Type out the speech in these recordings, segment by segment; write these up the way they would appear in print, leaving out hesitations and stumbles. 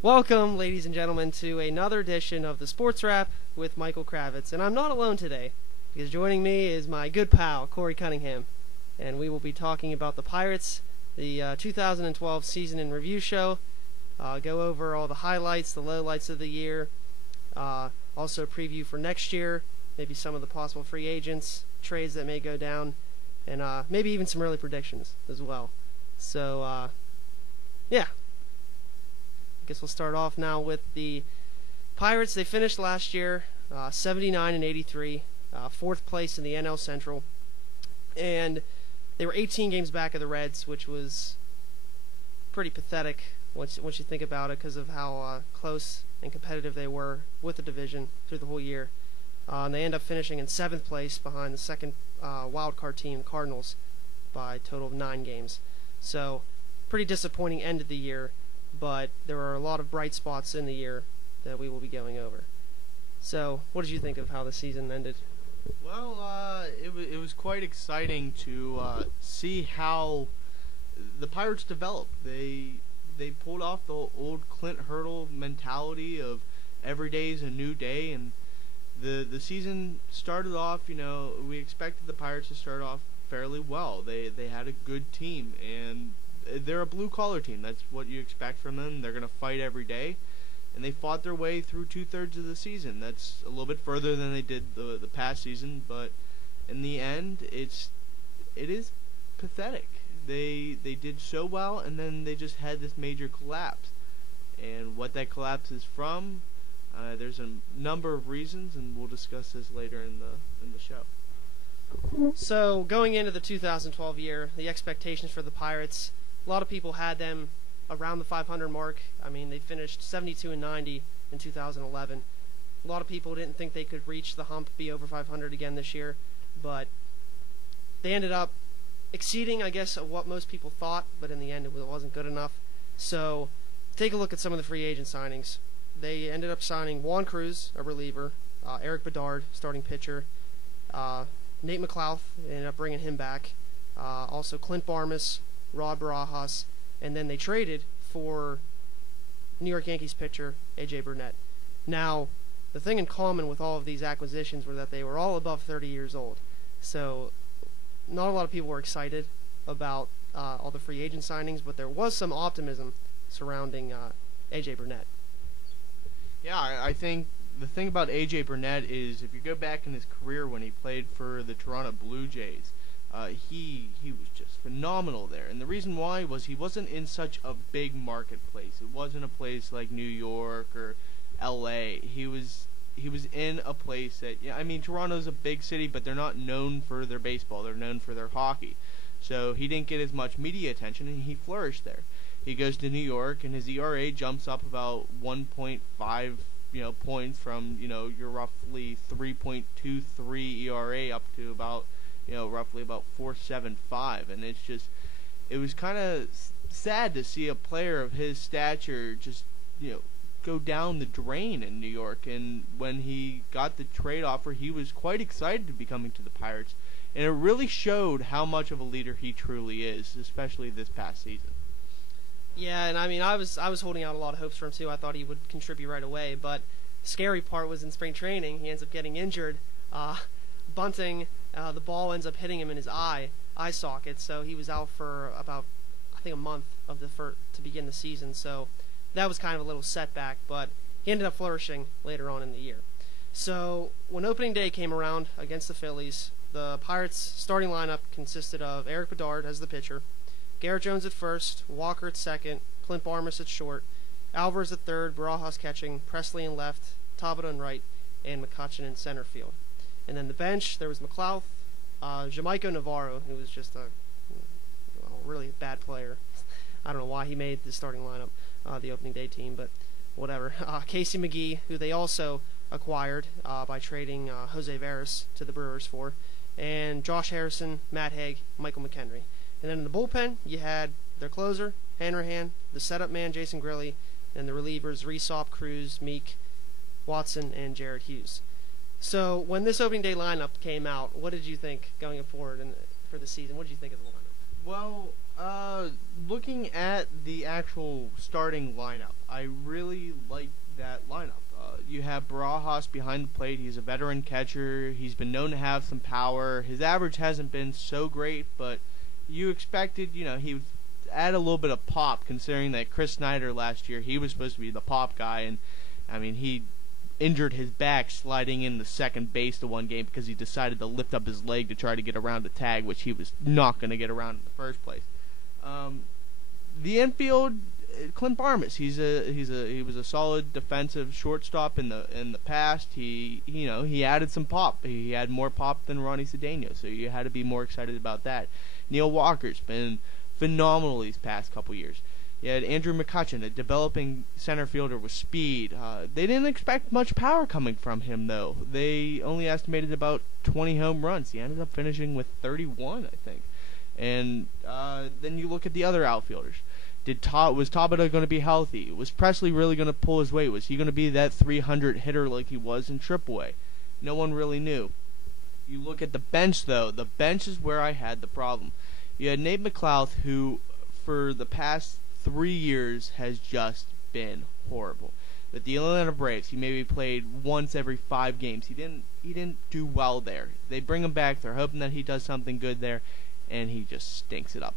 Welcome, ladies and gentlemen, to another edition of the Sports Wrap with Michael Kravetz. And I'm not alone today, because joining me is my good pal, Corey Cunningham. And we will be talking about the Pirates, the 2012 season in review show, go over all the highlights, the lowlights of the year, also preview for next year, maybe some of the possible free agents, trades that may go down, and maybe even some early predictions as well. So, yeah. Guess we'll start off now with the Pirates. They finished last year 79 and 83, fourth place in the NL Central, and they were 18 games back of the Reds, which was pretty pathetic once you think about it, because of how close and competitive they were with the division through the whole year. And they end up finishing in seventh place behind the second wild card team, the Cardinals, by a total of 9 games. So, pretty disappointing end of the year. But there are a lot of bright spots in the year that we will be going over. So, what did you think of how the season ended? Well, it was quite exciting to see how the Pirates developed. They pulled off the old Clint Hurdle mentality of every day is a new day, and the season started off. We expected the Pirates to start off fairly well. They had a good team, and they're a blue-collar team. That's what you expect from them. They're going to fight every day, and they fought their way through two-thirds of the season. That's a little bit further than they did the past season, but in the end, it is pathetic. They did so well, and then they just had this major collapse. And what that collapse is from, there's a number of reasons, and we'll discuss this later in the show. So, going into the 2012 year, the expectations for the Pirates, a lot of people had them around the 500 mark. I mean, they finished 72 and 90 in 2011. A lot of people didn't think they could reach the hump, be over 500 again this year, but they ended up exceeding, I guess, what most people thought, but in the end it wasn't good enough. So, take a look at some of the free agent signings. They ended up signing Juan Cruz, a reliever, Eric Bedard, starting pitcher, Nate McLouth, ended up bringing him back, also Clint Barmas, Rod Barajas, and then they traded for New York Yankees pitcher A.J. Burnett. Now, the thing in common with all of these acquisitions were that they were all above 30 years old. So, not a lot of people were excited about all the free agent signings, but there was some optimism surrounding A.J. Burnett. Yeah, I think the thing about A.J. Burnett is, if you go back in his career when he played for the Toronto Blue Jays, he was just phenomenal there. And the reason why was he wasn't in such a big marketplace. It wasn't a place like New York or L.A. He was in a place that, Toronto's a big city, but they're not known for their baseball. They're known for their hockey. So he didn't get as much media attention, and he flourished there. He goes to New York, and his ERA jumps up about 1.5 points from, your roughly 3.23 ERA up to about, roughly about 4.75. And it was kind of sad to see a player of his stature just, go down the drain in New York. And when he got the trade offer, he was quite excited to be coming to the Pirates. And it really showed how much of a leader he truly is, especially this past season. Yeah, and I was holding out a lot of hopes for him too. I thought he would contribute right away, but the scary part was in spring training. He ends up getting injured, bunting. The ball ends up hitting him in his eye socket, so he was out for about, I think, a month to begin the season. So that was kind of a little setback, but he ended up flourishing later on in the year. So when opening day came around against the Phillies, the Pirates' starting lineup consisted of Eric Bedard as the pitcher, Garrett Jones at first, Walker at second, Clint Barmas at short, Alvarez at third, Barajas catching, Presley in left, Tabata in right, and McCutchen in center field. And then the bench, there was McLouth, Jamaico Navarro, who was just a really bad player. I don't know why he made the starting lineup, the opening day team, but whatever. Casey McGee, who they also acquired by trading Jose Veras to the Brewers for, and Josh Harrison, Matt Haig, Michael McHenry. And then in the bullpen, you had their closer, Hanrahan, the setup man, Jason Grilli, and the relievers, Rhysop, Cruz, Meek, Watson, and Jared Hughes. So when this opening day lineup came out, what did you think going forward for the season? What did you think of the lineup? Well, looking at the actual starting lineup, I really like that lineup. You have Barajas behind the plate. He's a veteran catcher. He's been known to have some power. His average hasn't been so great, but you expected, he would add a little bit of pop, considering that Chris Snyder last year, he was supposed to be the pop guy, and I mean, he injured his back sliding in the second base to one game because he decided to lift up his leg to try to get around the tag, which he was not going to get around in the first place. The infield, Clint Barmas, he was a solid defensive shortstop in the past. He added some pop. He had more pop than Ronnie Cedeno, so you had to be more excited about that. Neil Walker's been phenomenal these past couple years. You had Andrew McCutcheon, a developing center fielder with speed. They didn't expect much power coming from him, though. They only estimated about 20 home runs. He ended up finishing with 31, I think. And then you look at the other outfielders. Was Tabata going to be healthy? Was Presley really going to pull his weight? Was he going to be that 300 hitter like he was in AAA? No one really knew. You look at the bench, though. The bench is where I had the problem. You had Nate McLouth, who, for the past 3 years, has just been horrible. With the Atlanta Braves, he maybe played once every 5 games. He didn't do well there. They bring him back. They're hoping that he does something good there, and he just stinks it up.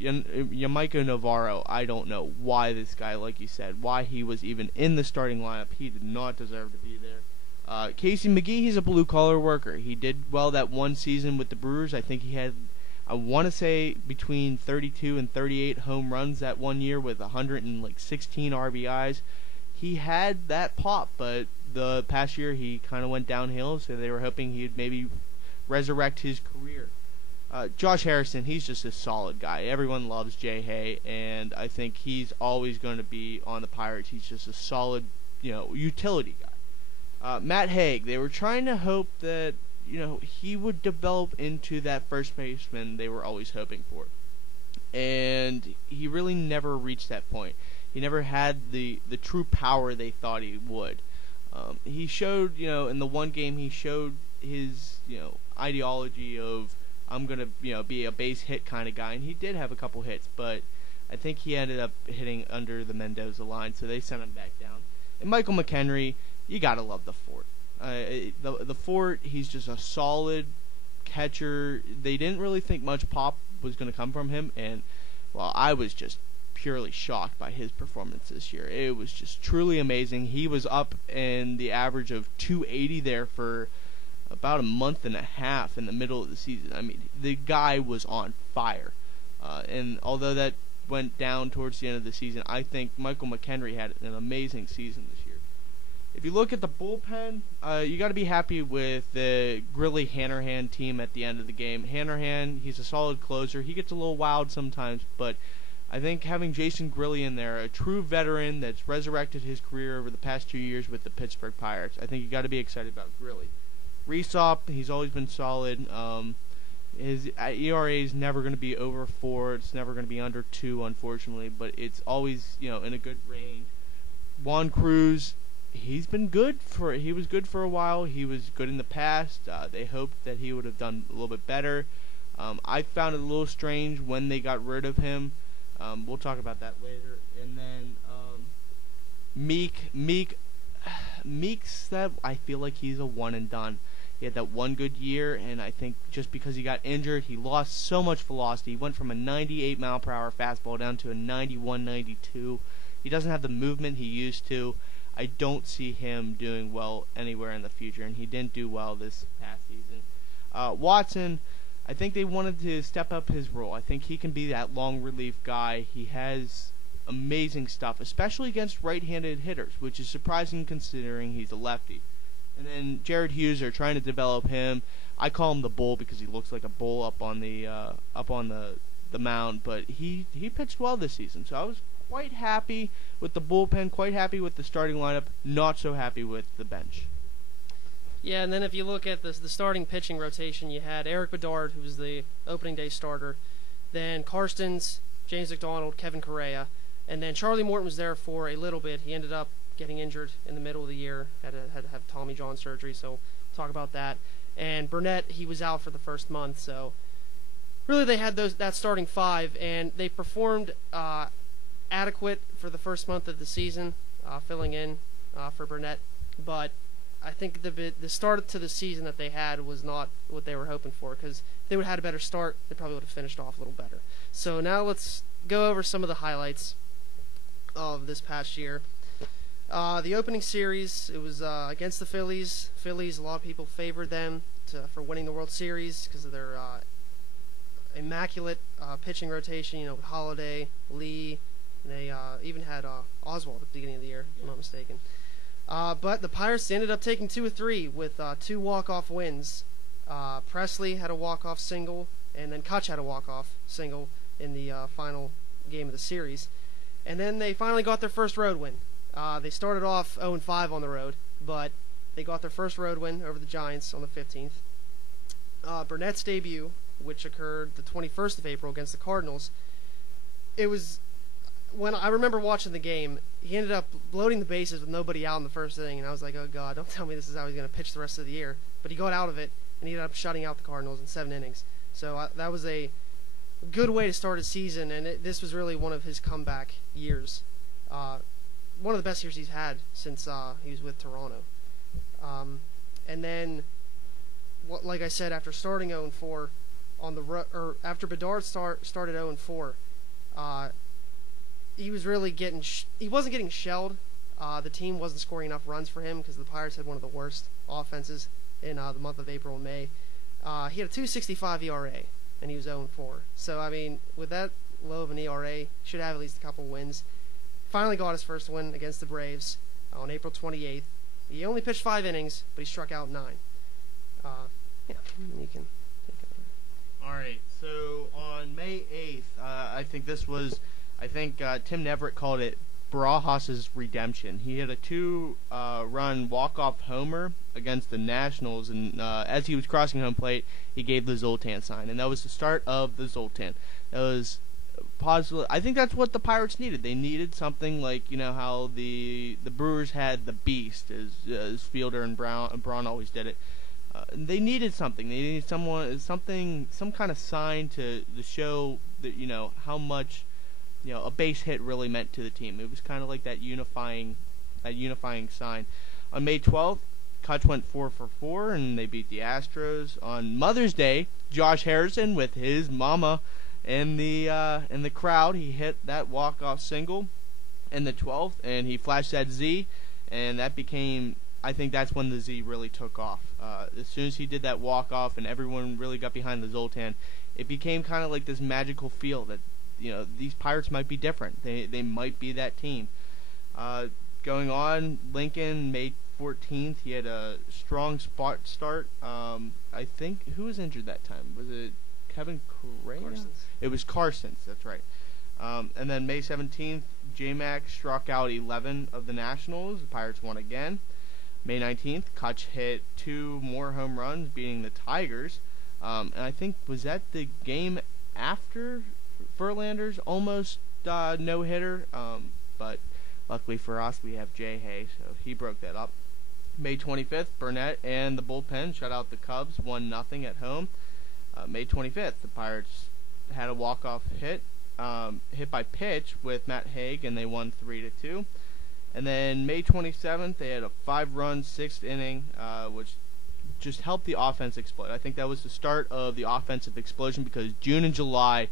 Yamaiko Navarro, I don't know why this guy, like you said, why he was even in the starting lineup. He did not deserve to be there. Casey McGee, he's a blue-collar worker. He did well that one season with the Brewers. I think he had, I want to say, between 32 and 38 home runs that one year with 116 RBIs. He had that pop, but the past year he kind of went downhill, so they were hoping he'd maybe resurrect his career. Josh Harrison, he's just a solid guy. Everyone loves Jay Hay, and I think he's always going to be on the Pirates. He's just a solid, utility guy. Matt Haig, they were trying to hope that, he would develop into that first baseman they were always hoping for. And he really never reached that point. He never had the true power they thought he would. He showed, in the one game, he showed his, ideology of, I'm going to, be a base hit kind of guy, and he did have a couple hits, but I think he ended up hitting under the Mendoza line, so they sent him back down. And Michael McHenry, you got to love the Fort. The Fort, he's just a solid catcher. They didn't really think much pop was going to come from him, and, well, I was just purely shocked by his performance this year. It was just truly amazing. He was up in the average of 280 there for about a month and a half in the middle of the season. I mean, the guy was on fire. And although that went down towards the end of the season, I think Michael McHenry had an amazing season this year. If you look at the bullpen, you got to be happy with the Grilly-Hanrahan team at the end of the game. Hanrahan, he's a solid closer. He gets a little wild sometimes, but I think having Jason Grilly in there, a true veteran that's resurrected his career over the past 2 years with the Pittsburgh Pirates, I think you got to be excited about Grilly. Reesop, he's always been solid. His ERA is never going to be over 4. It's never going to be under 2, unfortunately, but it's always, in a good range. Juan Cruz, he was good for a while. He was good in the past. They hoped that he would have done a little bit better. I found it a little strange when they got rid of him. We'll talk about that later. And then Meeks, that I feel like he's a one and done. He had that one good year, and I think just because he got injured, he lost so much velocity. He went from a 98 mile per hour fastball down to a 91, 92. He doesn't have the movement he used to. I don't see him doing well anywhere in the future, and he didn't do well this past season. Watson, I think they wanted to step up his role. I think he can be that long relief guy. He has amazing stuff, especially against right-handed hitters, which is surprising considering he's a lefty. And then Jared Hughes, are trying to develop him. I call him the bull because he looks like a bull up on the mound, but he pitched well this season. So I was quite happy with the bullpen, quite happy with the starting lineup, not so happy with the bench. Yeah, and then if you look at the starting pitching rotation, you had Eric Bedard, who was the opening day starter, then Karstens, James McDonald, Kevin Correa, and then Charlie Morton was there for a little bit. He ended up getting injured in the middle of the year, had to have Tommy John surgery, so we'll talk about that. And Burnett, he was out for the first month, so really they had that starting five, and they performed adequate for the first month of the season, filling in for Burnett. But I think the start to the season that they had was not what they were hoping for, because if they would have had a better start, they probably would have finished off a little better. So now let's go over some of the highlights of this past year. The opening series, it was against the Phillies. Phillies, a lot of people favored them for winning the World Series because of their immaculate pitching rotation, with Holiday, Lee, and they even had Oswald at the beginning of the year, if I'm not mistaken. But the Pirates ended up taking 2 of 3 with 2 walk-off wins. Presley had a walk-off single, and then Kutch had a walk-off single in the final game of the series. And then they finally got their first road win. They started off 0-5 on the road, but they got their first road win over the Giants on the 15th. Burnett's debut, which occurred the 21st of April against the Cardinals, it was, when I remember watching the game, he ended up loading the bases with nobody out in the first inning, and I was like, oh God, don't tell me this is how he's going to pitch the rest of the year. But he got out of it, and he ended up shutting out the Cardinals in 7 innings. So that was a good way to start his season, and this was really one of his comeback years. One of the best years he's had since he was with Toronto. And then, like I said, after starting 0-4 on the after Bedard started 0-4, he was really he wasn't getting shelled. The team wasn't scoring enough runs for him because the Pirates had one of the worst offenses in the month of April and May. He had a 2.65 ERA, and he was 0-4. So, I mean, with that low of an ERA, he should have at least a couple wins. Finally got his first win against the Braves on April 28th. He only pitched 5 innings, but he struck out 9. Yeah, you can take it over. All right, so on May 8th, I think Tim Neverett called it Barajas' redemption. He had a 2-run walk-off homer against the Nationals, and as he was crossing home plate, he gave the Zoltan sign, and that was the start of the Zoltan. That was positive. I think that's what the Pirates needed. They needed something like, how the Brewers had the Beast, as Fielder and Braun always did it. They needed something. They needed some kind of sign to show that how much a base hit really meant to the team. It was kind of like that unifying sign. On May 12th, Kutch went 4 for 4, and they beat the Astros. On Mother's Day, Josh Harrison with his mama in the crowd, he hit that walk-off single in the 12th, and he flashed that Z, and that became, I think that's when the Z really took off. As soon as he did that walk-off and everyone really got behind the Zoltan, it became kind of like this magical feel that, these Pirates might be different. They might be that team. Going on, Lincoln, May 14th, he had a strong start. I think, who was injured that time? Was it Kevin Correa? Carson's. It was Carson's, that's right. And then May 17th, J-Mac struck out 11 of the Nationals. The Pirates won again. May 19th, Kutch hit 2 more home runs, beating the Tigers. And I think, was that the game after Verlander's almost no-hitter? But luckily for us, we have Jay Hay, so he broke that up. May 25th, Burnett and the bullpen shut out the Cubs 1-0 at home. May 25th, the Pirates had a walk-off hit by pitch with Matt Haig, and they won 3-2. And then May 27th, they had a 5-run 6th inning, which just helped the offense explode. I think that was the start of the offensive explosion because June and July,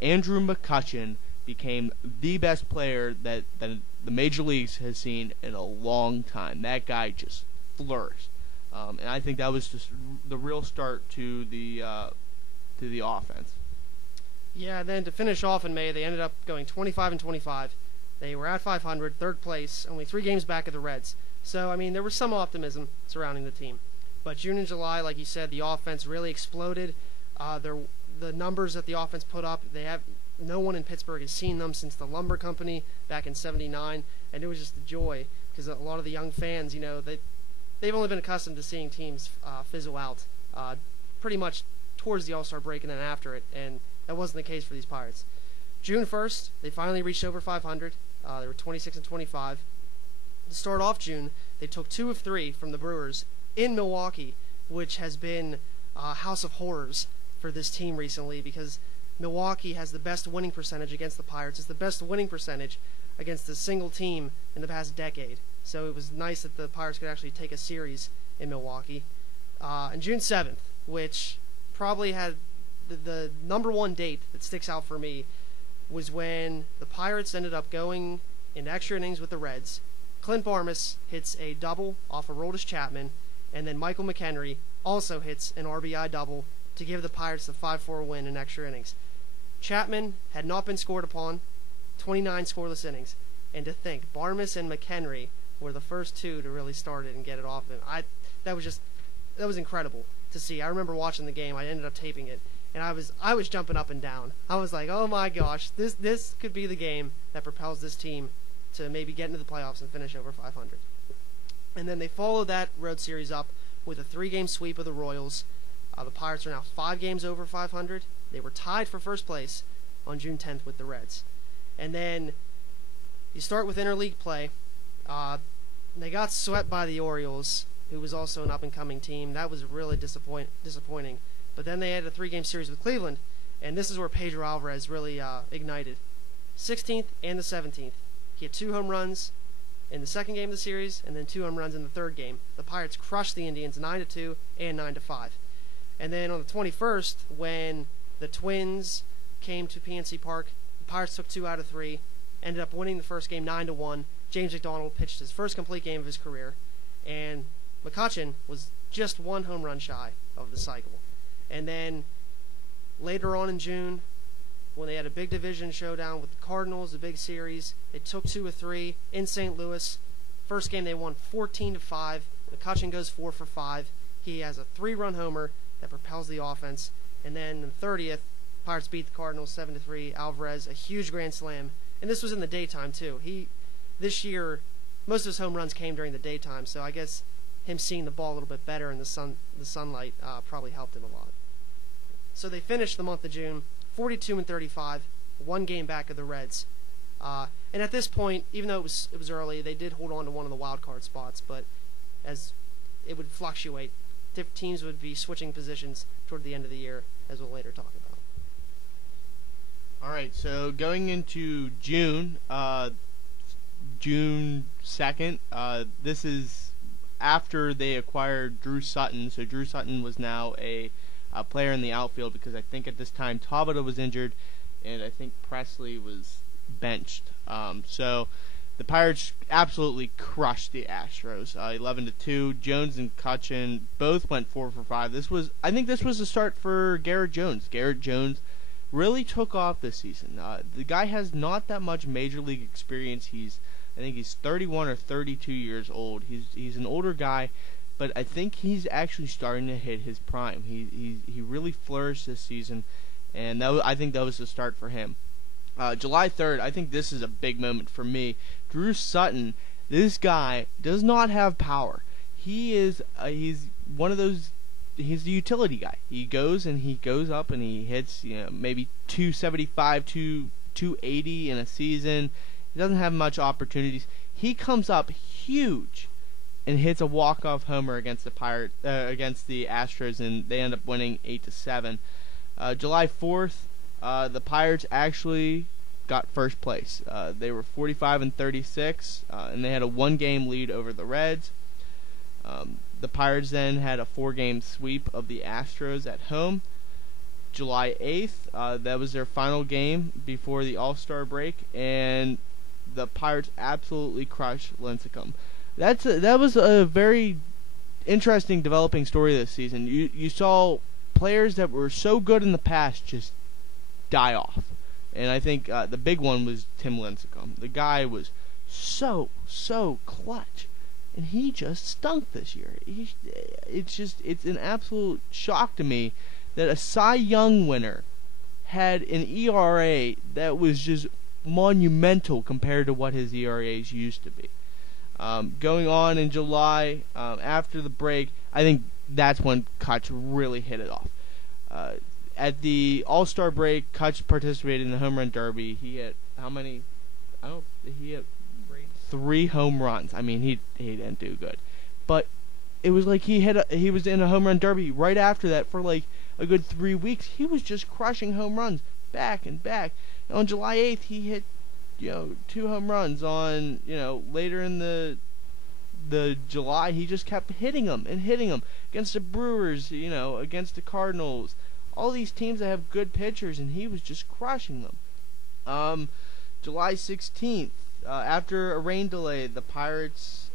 Andrew McCutchen became the best player that the major leagues has seen in a long time. That guy just flourished. And I think that was just the real start to the offense. Yeah, then to finish off in May, they ended up going 25-25. They were at 500, third place, only 3 games back of the Reds. So, I mean, there was some optimism surrounding the team. But June and July, like you said, the offense really exploded. The numbers that the offense put up, no one in Pittsburgh has seen them since the Lumber Company back in '79, and it was just a joy because a lot of the young fans, they've only been accustomed to seeing teams fizzle out pretty much towards the All-Star break and then after it, and that wasn't the case for these Pirates. June 1st, they finally reached over 500. They were 26-25. To start off June, they took 2 of 3 from the Brewers in Milwaukee, which has been a house of horrors for this team recently because Milwaukee has the best winning percentage against the Pirates. It's the best winning percentage against a single team in the past decade. So it was nice that the Pirates could actually take a series in Milwaukee. And June 7th, which probably had the number one date that sticks out for me, was when the Pirates ended up going in extra innings with the Reds. Clint Barmas hits a double off of Aroldis Chapman, and then Michael McHenry also hits an RBI double to give the Pirates the 5-4 win in extra innings. Chapman had not been scored upon, 29 scoreless innings, and to think Barmas and McHenry were the first two to really start it and get it off him. That was incredible to see. I remember watching the game. I ended up taping it, and I was jumping up and down. I was like, oh my gosh, this could be the game that propels this team to maybe get into the playoffs and finish over 500. And then they followed that road series up with a 3-game sweep of the Royals. The Pirates are now 5 games over 500. They were tied for first place on June 10th with the Reds. And then you start with interleague play. They got swept by the Orioles, who was also an up-and-coming team. That was really disappointing. But then they had a 3-game series with Cleveland, and this is where Pedro Alvarez really ignited. 16th and the 17th. He had 2 home runs in the second game of the series, and then 2 home runs in the third game. The Pirates crushed the Indians 9-2 and 9-5. And then on the 21st, when the Twins came to PNC Park, the Pirates took 2 out of 3, ended up winning the first game 9-1. James McDonald pitched his first complete game of his career, and McCutchen was just 1 home run shy of the cycle. And then later on in June, when they had a big division showdown with the Cardinals, a big series, they took 2 of 3 in St. Louis. First game they won 14-5. McCutchen goes 4 for 5. He has a 3-run homer that propels the offense. And then the 30th, Pirates beat the Cardinals 7-3. Alvarez, a huge grand slam. And this was in the daytime too. This year, most of his home runs came during the daytime, so I guess him seeing the ball a little bit better in the sunlight probably helped him a lot. So they finished the month of June 42-35, 1 game back of the Reds. And at this point, even though it was early, they did hold on to one of the wild card spots, but as it would fluctuate, teams would be switching positions toward the end of the year, as we'll later talk about. All right, so going into June, June 2nd, this is after they acquired Drew Sutton. So Drew Sutton was now a player in the outfield because I think at this time Tabata was injured, and I think Presley was benched. So the Pirates absolutely crushed the Astros, 11-2. Jones and Cutchen both went 4 for 5. I think this was the start for Garrett Jones. Garrett Jones really took off this season. The guy has not that much major league experience. I think he's 31 or 32 years old. He's an older guy, but I think he's actually starting to hit his prime. He really flourished this season, and I think that was the start for him. July 3rd, I think this is a big moment for me. Drew Sutton, this guy does not have power. He's one of those. He's the utility guy. He goes up and he hits maybe 275, 280 in a season. He doesn't have much opportunities. He comes up huge and hits a walk-off homer against the against the Astros, and they end up winning 8-7. July 4th, the Pirates actually got first place. They were 45-36, and they had a 1-game lead over the Reds. The Pirates then had a 4-game sweep of the Astros at home. July 8th, that was their final game before the All-Star break, and the Pirates absolutely crushed Lincecum. That was a very interesting developing story this season. You saw players that were so good in the past just die off. And I think the big one was Tim Lincecum. The guy was so clutch, and he just stunk this year. It's an absolute shock to me that a Cy Young winner had an ERA that was just monumental compared to what his ERAs used to be. Going on in July, after the break, I think that's when Kutch really hit it off. At the All-Star break, Kutch participated in the home run derby. He hit how many? He hit 3 home runs. I mean, he didn't do good, but it was like he was in a home run derby right after that for like a good 3 weeks. He was just crushing home runs back and back. And on July 8th, he hit 2 home runs. On later in the July, he just kept hitting them and hitting them against the Brewers, against the Cardinals, all these teams that have good pitchers, and he was just crushing them. July 16th, after a rain delay, the Pirates,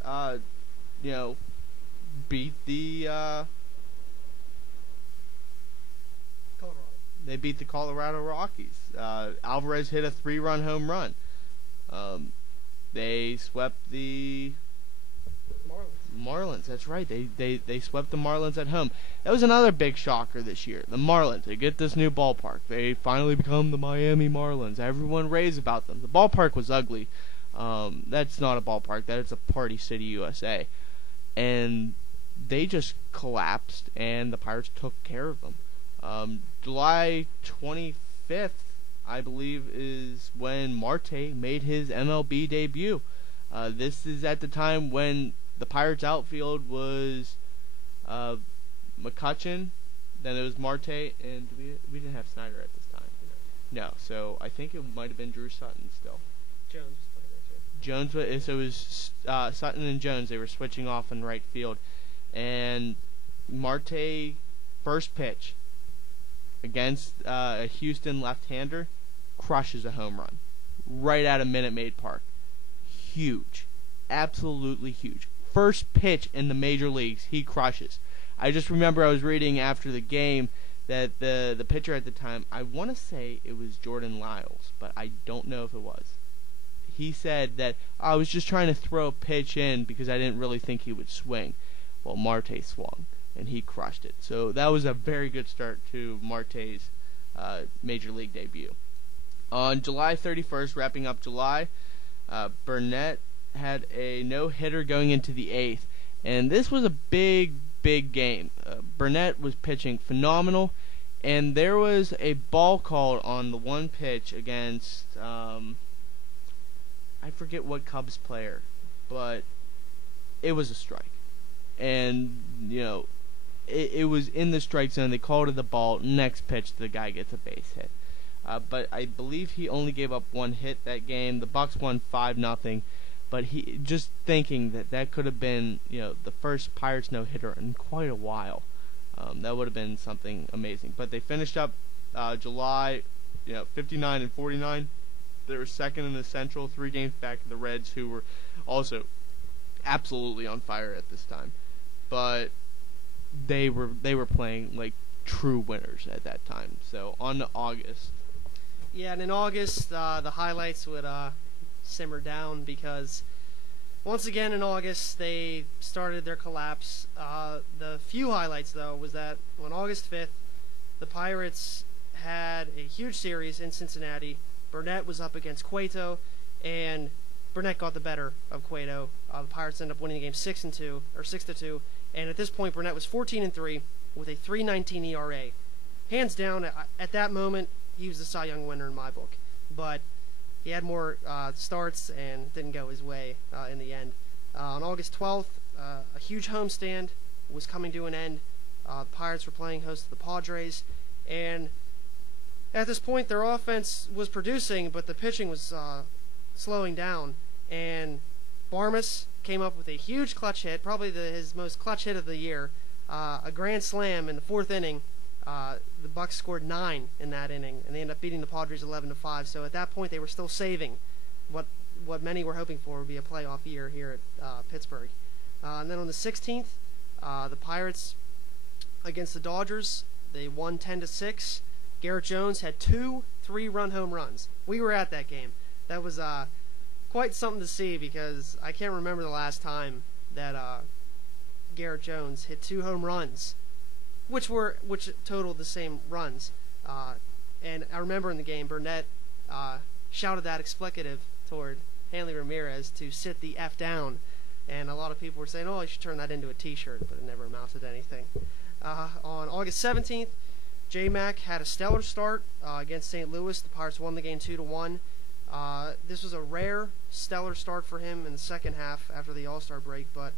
beat the Colorado. They beat the Colorado Rockies. Alvarez hit a 3-run home run. They swept the Marlins. That's right. They swept the Marlins at home. That was another big shocker this year. The Marlins. They get this new ballpark. They finally become the Miami Marlins. Everyone raves about them. The ballpark was ugly. That's not a ballpark. That is a Party City, USA. And they just collapsed, and the Pirates took care of them. July 25th, I believe, is when Marte made his MLB debut. This is at the time when the Pirates outfield was McCutchen, then it was Marte, and we didn't have Snyder at this time. No, so I think it might have been Drew Sutton still. Jones was playing there too. So it was Sutton and Jones. They were switching off in right field. And Marte, first pitch against a Houston left-hander, crushes a home run right out of Minute Maid Park. Huge. Absolutely huge. First pitch in the major leagues, he crushes. I just remember I was reading after the game that the pitcher at the time, I want to say it was Jordan Lyles, but I don't know if it was. He said that I was just trying to throw a pitch in because I didn't really think he would swing. Well, Marte swung, and he crushed it. So that was a very good start to Marte's major league debut. On July 31st, wrapping up July, Burnett had a no-hitter going into the 8th. And this was a big game. Burnett was pitching phenomenal, and there was a ball called on the one pitch against, I forget what Cubs player, but it was a strike. And, it was in the strike zone. They called it the ball. Next pitch, the guy gets a base hit. But I believe he only gave up one hit that game. The Bucks won 5-0. But he just thinking that could have been, the first Pirates no-hitter in quite a while. That would have been something amazing. But they finished up July, 59-49. They were second in the Central, 3 games back of the Reds, who were also absolutely on fire at this time. But they were playing like true winners at that time. So on to August. Yeah, and in August, the highlights would simmer down because once again in August they started their collapse. The few highlights, though, was that on August 5th, the Pirates had a huge series in Cincinnati. Burnett was up against Cueto, and Burnett got the better of Cueto. The Pirates ended up winning the game 6-2, and at this point Burnett was 14-3 with a 3.19 ERA. Hands down, at that moment, he was the Cy Young winner in my book. But he had more starts and didn't go his way in the end. On August 12th, a huge homestand was coming to an end. The Pirates were playing host to the Padres, and at this point their offense was producing, but the pitching was slowing down. And Barmas came up with a huge clutch hit, probably his most clutch hit of the year, a grand slam in the 4th inning. The Bucks scored 9 in that inning, and they ended up beating the Padres 11-5. So at that point, they were still saving what many were hoping for would be a playoff year here at Pittsburgh. And then on the 16th, the Pirates against the Dodgers, they won 10-6. Garrett Jones had 2 3-run home runs. We were at that game. That was quite something to see because I can't remember the last time that Garrett Jones hit 2 home runs, which totaled the same runs. And I remember in the game, Burnett shouted that explicative toward Hanley Ramirez to sit the F down. And a lot of people were saying, oh, you should turn that into a T-shirt, but it never amounted to anything. On August 17th, J-Mac had a stellar start against St. Louis. The Pirates won the game 2-1. This was a rare stellar start for him in the second half after the All-Star break, but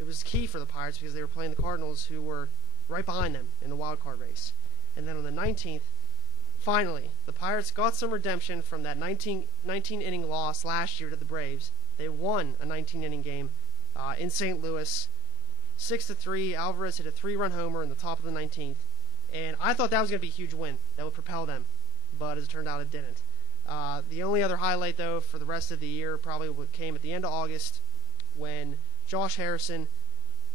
it was key for the Pirates because they were playing the Cardinals, who were right behind them in the wild card race. And then on the 19th, finally, the Pirates got some redemption from that 19-inning loss last year to the Braves. They won a 19-inning game in St. Louis, 6-3. Alvarez hit a 3-run homer in the top of the 19th, and I thought that was going to be a huge win that would propel them, but as it turned out, it didn't. The only other highlight, though, for the rest of the year probably came at the end of August when Josh Harrison,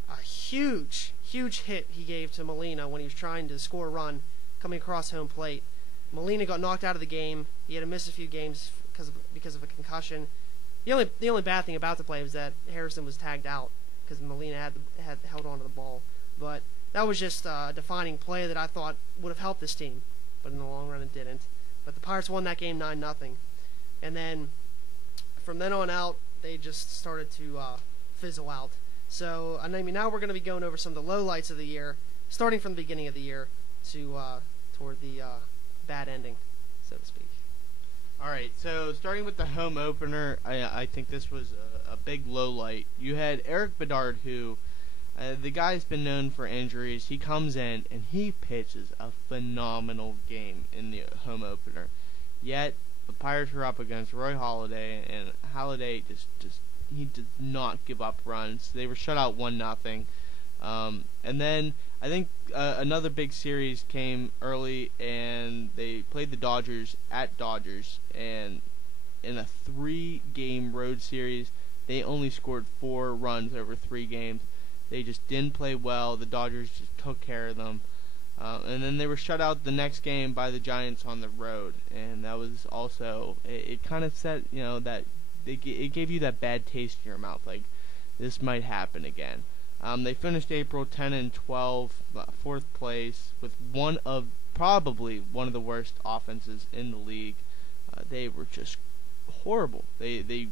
a huge hit he gave to Molina when he was trying to score a run coming across home plate. Molina got knocked out of the game. He had to miss a few games because of a concussion. The only bad thing about the play was that Harrison was tagged out because Molina had held on to the ball. But that was just a defining play that I thought would have helped this team, but in the long run it didn't. But the Pirates won that game 9-0, and then from then on out they just started to fizzle out. So I mean, now we're going to be going over some of the lowlights of the year, starting from the beginning of the year to toward the bad ending, so to speak. All right, so starting with the home opener, I think this was a big low light. You had Eric Bedard, who the guy's been known for injuries. He comes in and he pitches a phenomenal game in the home opener. Yet the Pirates were up against Roy Halladay, and Halladay just he did not give up runs. They were shut out 1-0. And then I think another big series came early, and they played the Dodgers at Dodgers, and in a 3-game road series, they only scored 4 runs over 3 games. They just didn't play well. The Dodgers just took care of them. And then they were shut out the next game by the Giants on the road, and that was also, it kind of set, that it gave you that bad taste in your mouth, like this might happen again. They finished April 10-12, 4th place, with probably one of the worst offenses in the league. They were just horrible. They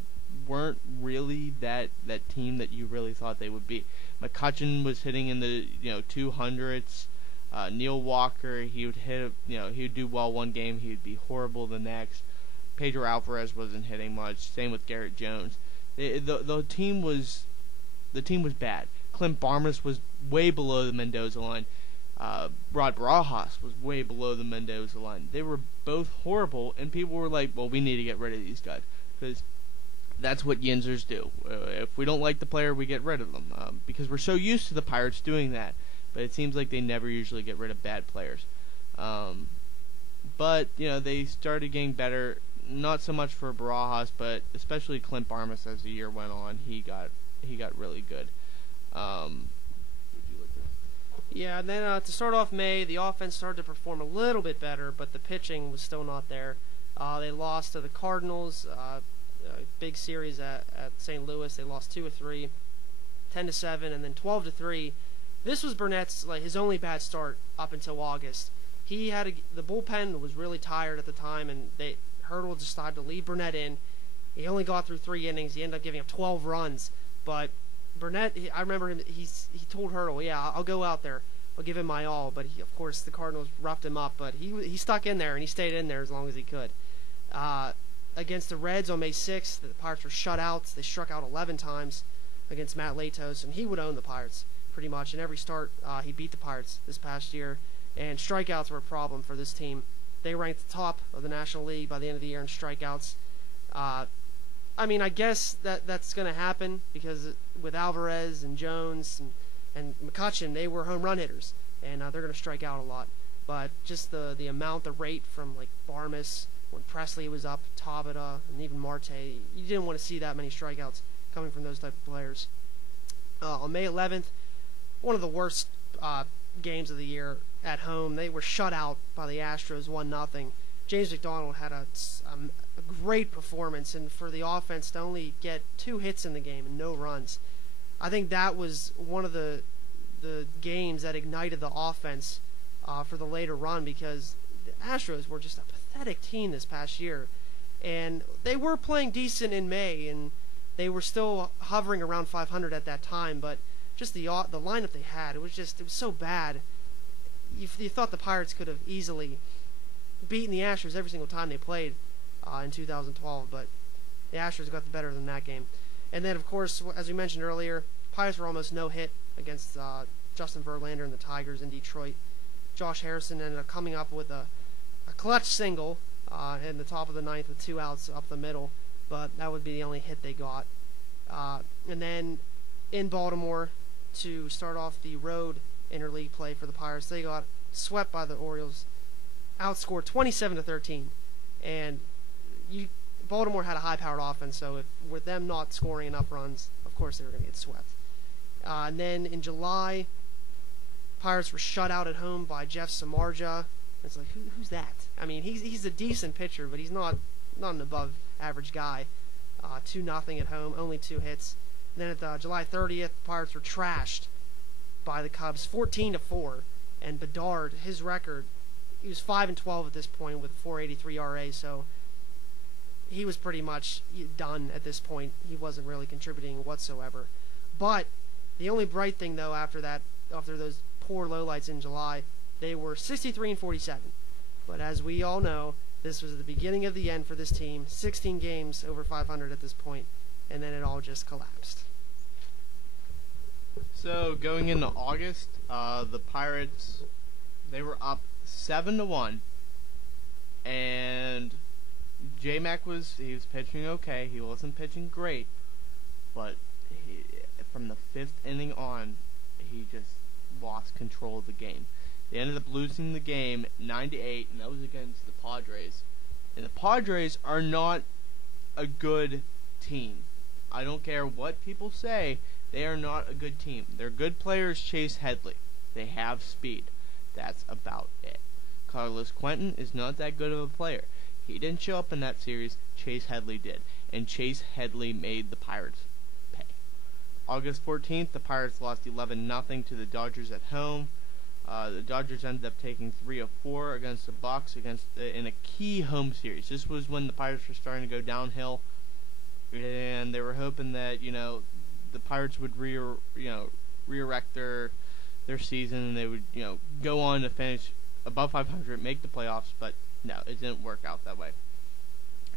weren't really that team that you really thought they would be. McCutchen was hitting in the 200s. Neil Walker, he would do well one game, he would be horrible the next. Pedro Alvarez wasn't hitting much. Same with Garrett Jones. The team was bad. Clint Barmas was way below the Mendoza line. Rod Barajas was way below the Mendoza line. They were both horrible, and people were like, well, we need to get rid of these guys, because that's what Yinzers do. If we don't like the player, we get rid of them, because we're so used to the Pirates doing that. But it seems like they never usually get rid of bad players. But they started getting better. Not so much for Barajas, but especially Clint Barmas as the year went on. He got really good. Yeah, and then to start off May, the offense started to perform a little bit better, but the pitching was still not there. They lost to the Cardinals, big series at St. Louis. They lost 2 of 3, 10-7, and then 12-3. This was Burnett's his only bad start up until August. The bullpen was really tired at the time, and Hurdle decided to leave Burnett in. He only got through 3 innings. He ended up giving up 12 runs, but Burnett, I remember him. He told Hurdle, "Yeah, I'll go out there. I'll give him my all." But of course, the Cardinals roughed him up. But he stuck in there, and he stayed in there as long as he could. Against the Reds on May 6th, the Pirates were shut out. They struck out 11 times against Matt Latos, and he would own the Pirates pretty much. In every start, he beat the Pirates this past year, and strikeouts were a problem for this team. They ranked the top of the National League by the end of the year in strikeouts. I guess that's going to happen because with Alvarez and Jones and McCutchen, they were home run hitters, and they're going to strike out a lot. But just the amount, the rate from Barmas, when Presley was up, Tabata, and even Marte, you didn't want to see that many strikeouts coming from those type of players. On May 11th, one of the worst games of the year at home, they were shut out by the Astros 1-0. James McDonald had a great performance, and for the offense to only get 2 hits in the game and no runs, I think that was one of the games that ignited the offense for the later run, because the Astros were just a pathetic team this past year, and they were playing decent in May, and they were still hovering around 500 at that time, but just the lineup they had, it was so bad. You thought the Pirates could have easily beaten the Astros every single time they played in 2012, but the Astros got the better than that game. And then, of course, as we mentioned earlier, Pirates were almost no hit against Justin Verlander and the Tigers in Detroit. Josh Harrison ended up coming up with a clutch single in the top of the ninth with 2 outs up the middle, but that would be the only hit they got. And then in Baltimore to start off the road interleague play for the Pirates, they got swept by the Orioles, outscored 27-13, and Baltimore had a high-powered offense, so with them not scoring enough runs, of course they were going to get swept. And then in July, Pirates were shut out at home by Jeff Samardzija. It's like, who's that? I mean, he's a decent pitcher, but he's not an above-average guy. 2-0 at home, only 2 hits. And then at July 30th, the Pirates were trashed by the Cubs, 14-4. And Bedard, his record, he was 5-12 at this point with a 4.83 RA, so he was pretty much done at this point. He wasn't really contributing whatsoever. But the only bright thing, though, after those poor lowlights in July, they were 63-47. But as we all know, this was the beginning of the end for this team. 16 games over 500 at this point, and then it all just collapsed. So going into August, the Pirates, they were up 7-1, and J-Mac was pitching okay. He wasn't pitching great, but from the 5th inning on, he just lost control of the game. They ended up losing the game 9-8, and that was against the Padres. And the Padres are not a good team. I don't care what people say, they are not a good team. Their good player is Chase Headley. They have speed. That's about it. Carlos Quentin is not that good of a player. He didn't show up in that series. Chase Headley did. And Chase Headley made the Pirates pay. August 14th, the Pirates lost 11-0 to the Dodgers at home. The Dodgers ended up taking 3 of 4 against the Bucks in a key home series. This was when the Pirates were starting to go downhill, and they were hoping that the Pirates would re-erect their season, and they would go on to finish above 500, make the playoffs. But no, it didn't work out that way.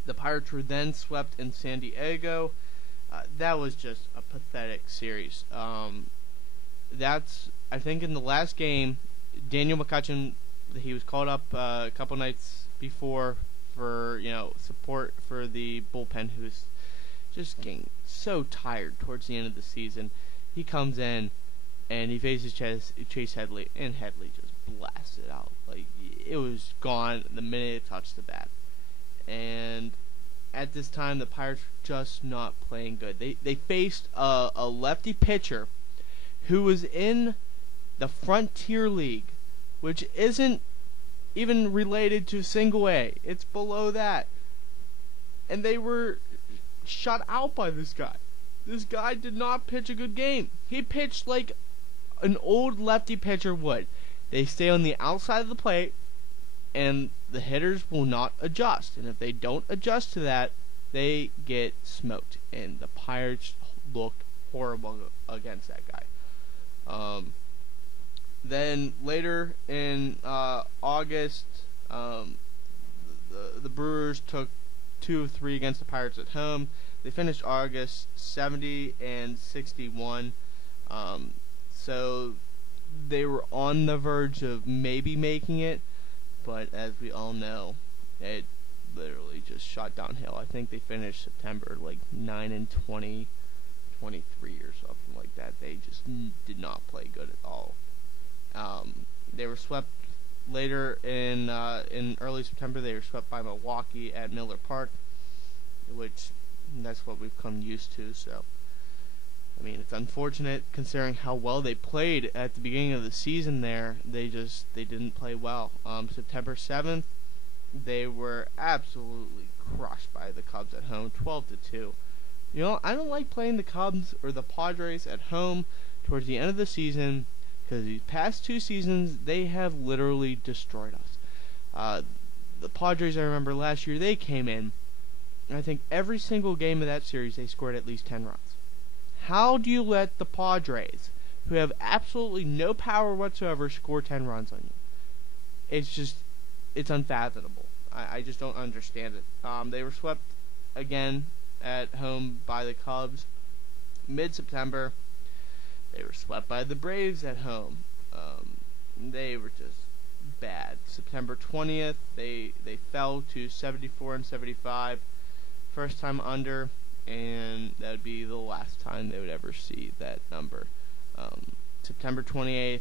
The Pirates were then swept in San Diego. That was just a pathetic series. I think in the last game, Daniel McCutchen, he was called up a couple nights before for support for the bullpen, who was just getting so tired towards the end of the season. He comes in and he faces Chase Headley, and Headley just blasted out. Like, it was gone the minute it touched the bat. And at this time, the Pirates were just not playing good. They faced a lefty pitcher who was in the Frontier League, which isn't even related to Single A. It's below that. And they were shut out by this guy. This guy did not pitch a good game. He pitched like an old lefty pitcher would. They stay on the outside of the plate, and the hitters will not adjust. And if they don't adjust to that, they get smoked. And the Pirates looked horrible against that guy. Then later in August, the Brewers took 2 of 3 against the Pirates at home. They finished August 70-61. So they were on the verge of maybe making it, but as we all know, it literally just shot downhill. I think they finished September like 9-20, 23 or something like that. They just did not play good at all. They were swept later in early September. They were swept by Milwaukee at Miller Park, which that's what we've come used to. So, I mean, it's unfortunate considering how well they played at the beginning of the season. There, they didn't play well. September 7th, they were absolutely crushed by the Cubs at home, 12-2. I don't like playing the Cubs or the Padres at home towards the end of the season, because these past 2 seasons, they have literally destroyed us. The Padres, I remember last year, they came in, and I think every single game of that series, they scored at least 10 runs. How do you let the Padres, who have absolutely no power whatsoever, score 10 runs on you? It's unfathomable. I just don't understand it. They were swept again at home by the Cubs mid-September. They were swept by the Braves at home. They were just bad. September 20th, they fell to 74 and 75, first time under, and that would be the last time they would ever see that number. September 28th,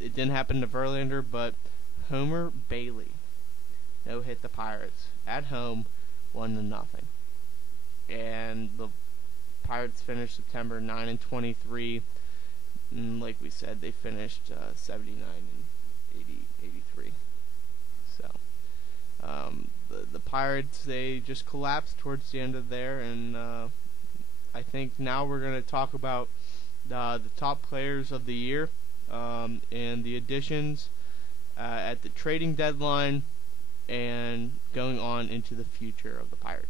it didn't happen to Verlander, but Homer Bailey no-hit the Pirates at home, 1-0. And the Pirates finished September 9 and 23. And like we said, they finished 79 and 83. So the Pirates, they just collapsed towards the end of there, and I think now we're going to talk about the top players of the year and the additions at the trading deadline and going on into the future of the Pirates.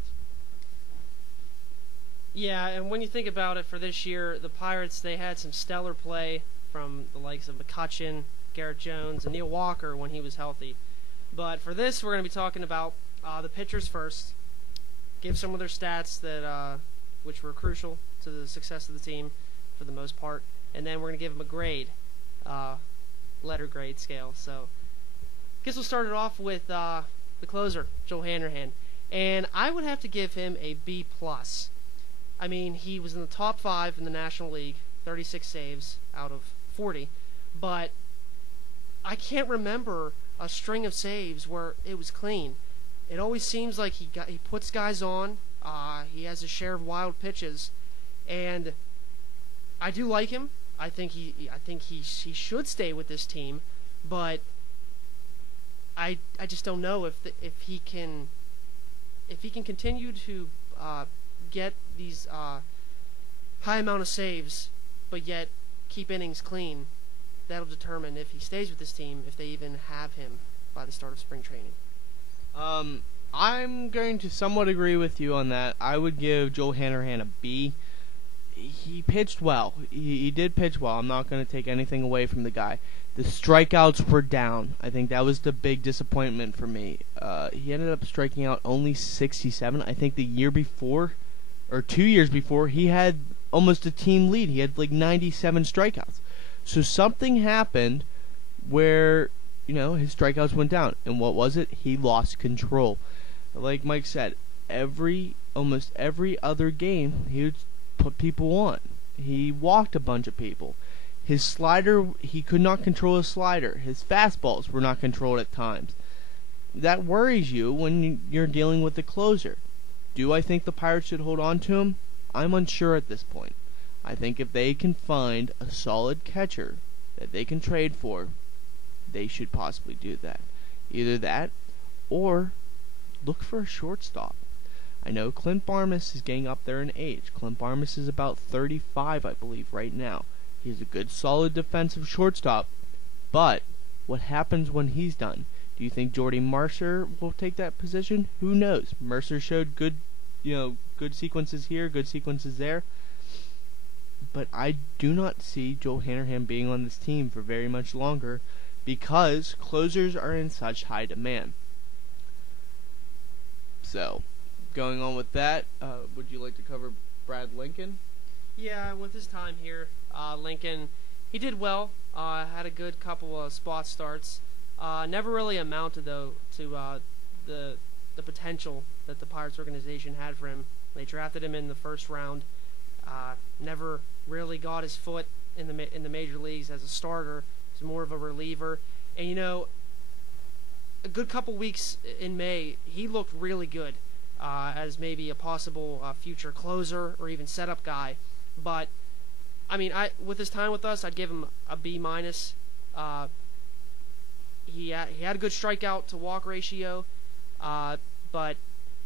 Yeah, and when you think about it, for this year, the Pirates, they had some stellar play from the likes of McCutchen, Garrett Jones, and Neil Walker when he was healthy. But for this, we're going to be talking about the pitchers first, give some of their stats that which were crucial to the success of the team for the most part, and then we're going to give them a grade, letter grade scale. So I guess we'll start it off with the closer, Joel Hanrahan, and I would have to give him a B+. I mean, he was in the top 5 in the National League, 36 saves out of 40, but I can't remember a string of saves where it was clean. It always seems like he puts guys on. He has a share of wild pitches, and I do like him. I think he should stay with this team, but I just don't know if he can continue to get these high amount of saves, but yet keep innings clean. That'll determine if he stays with this team, if they even have him by the start of spring training. I'm going to somewhat agree with you on that. I would give Joel Hanrahan a B. He pitched well. He did pitch well. I'm not going to take anything away from the guy. The strikeouts were down. I think that was the big disappointment for me. He ended up striking out only 67. I think the year before, or 2 years before, he had almost a team lead. He had like 97 strikeouts. So something happened where, his strikeouts went down. And what was it? He lost control. Like Mike said, almost every other game, he would put people on. He walked a bunch of people. His slider, he could not control his slider. His fastballs were not controlled at times. That worries you when you're dealing with the closer. Do I think the Pirates should hold on to him? I'm unsure at this point. I think if they can find a solid catcher that they can trade for, they should possibly do that. Either that, or look for a shortstop. I know Clint Barmas is getting up there in age. Clint Barmas is about 35, I believe, right now. He's a good, solid defensive shortstop, but what happens when he's done? Do you think Jordy Mercer will take that position? Who knows? Mercer showed good sequences here, good sequences there. But I do not see Joel Hanrahan being on this team for very much longer because closers are in such high demand. So, going on with that, would you like to cover Brad Lincoln? Yeah, with his time here, Lincoln, he did well. Had a good couple of spot starts. Never really amounted though to the potential that the Pirates organization had for him. They drafted him in the first round. Never really got his foot in the major leagues as a starter. He's more of a reliever. And a good couple weeks in May, he looked really good as maybe a possible future closer or even setup guy. But I mean, with his time with us, I'd give him a B-. He had a good strikeout to walk ratio, but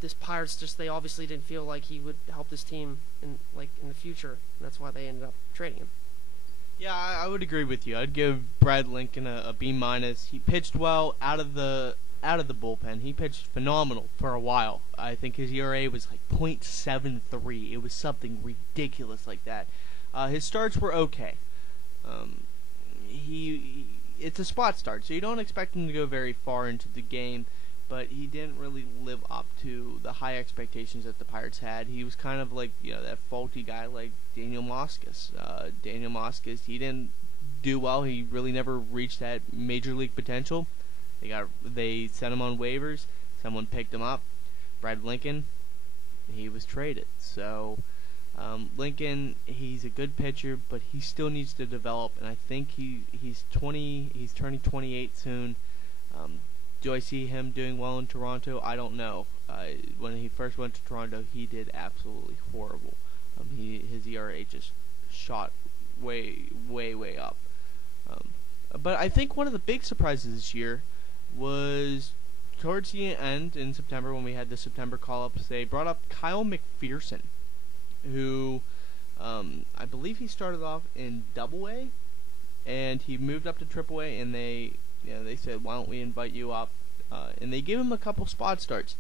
this Pirates they obviously didn't feel like he would help this team in the future, and that's why they ended up trading him. Yeah, I would agree with you. I'd give Brad Lincoln a B-. He pitched well out of the bullpen. He pitched phenomenal for a while. I think his ERA was like .73. It was something ridiculous like that. His starts were okay. It's a spot start, so you don't expect him to go very far into the game. but he didn't really live up to the high expectations that the Pirates had. He was kind of like, that faulty guy like Daniel Moskos. Daniel Moskos, he didn't do well. He really never reached that major league potential. They sent him on waivers. Someone picked him up. Brad Lincoln, he was traded. So Lincoln, he's a good pitcher, but he still needs to develop. And I think he's turning 28 soon. Do I see him doing well in Toronto? I don't know. When he first went to Toronto, he did absolutely horrible. His ERA just shot way up. But I think one of the big surprises this year was towards the end in September when we had the September call-ups. They brought up Kyle McPherson, who I believe he started off in Double-A, and he moved up to Triple-A, and they said, why don't we invite you up? And they gave him a couple spot starts.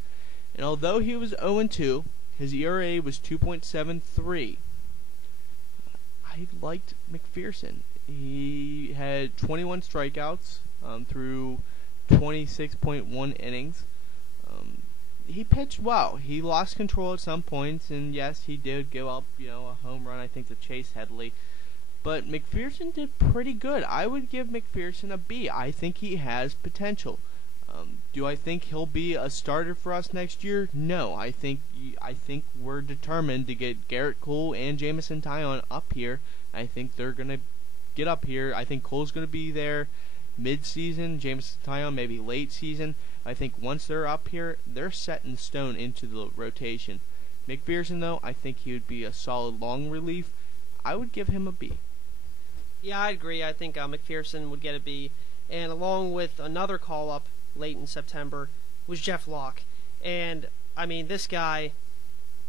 And although he was 0-2, his ERA was 2.73. I liked McPherson. He had 21 strikeouts through 26.1 innings. He pitched well. He lost control at some points, and yes, he did give up, a home run, I think, to Chase Headley. But McPherson did pretty good. I would give McPherson a B. I think he has potential. Do I think he'll be a starter for us next year? No. I think we're determined to get Garrett Cole and Jameson Taillon up here. I think they're going to get up here. I think Cole's going to be there mid-season, Jameson Taillon maybe late season. I think once they're up here, they're set in stone into the rotation. McPherson, though, I think he would be a solid long relief. I would give him a B. Yeah, I agree. I think McPherson would get a B. And along with another call-up late in September was Jeff Locke. And, this guy,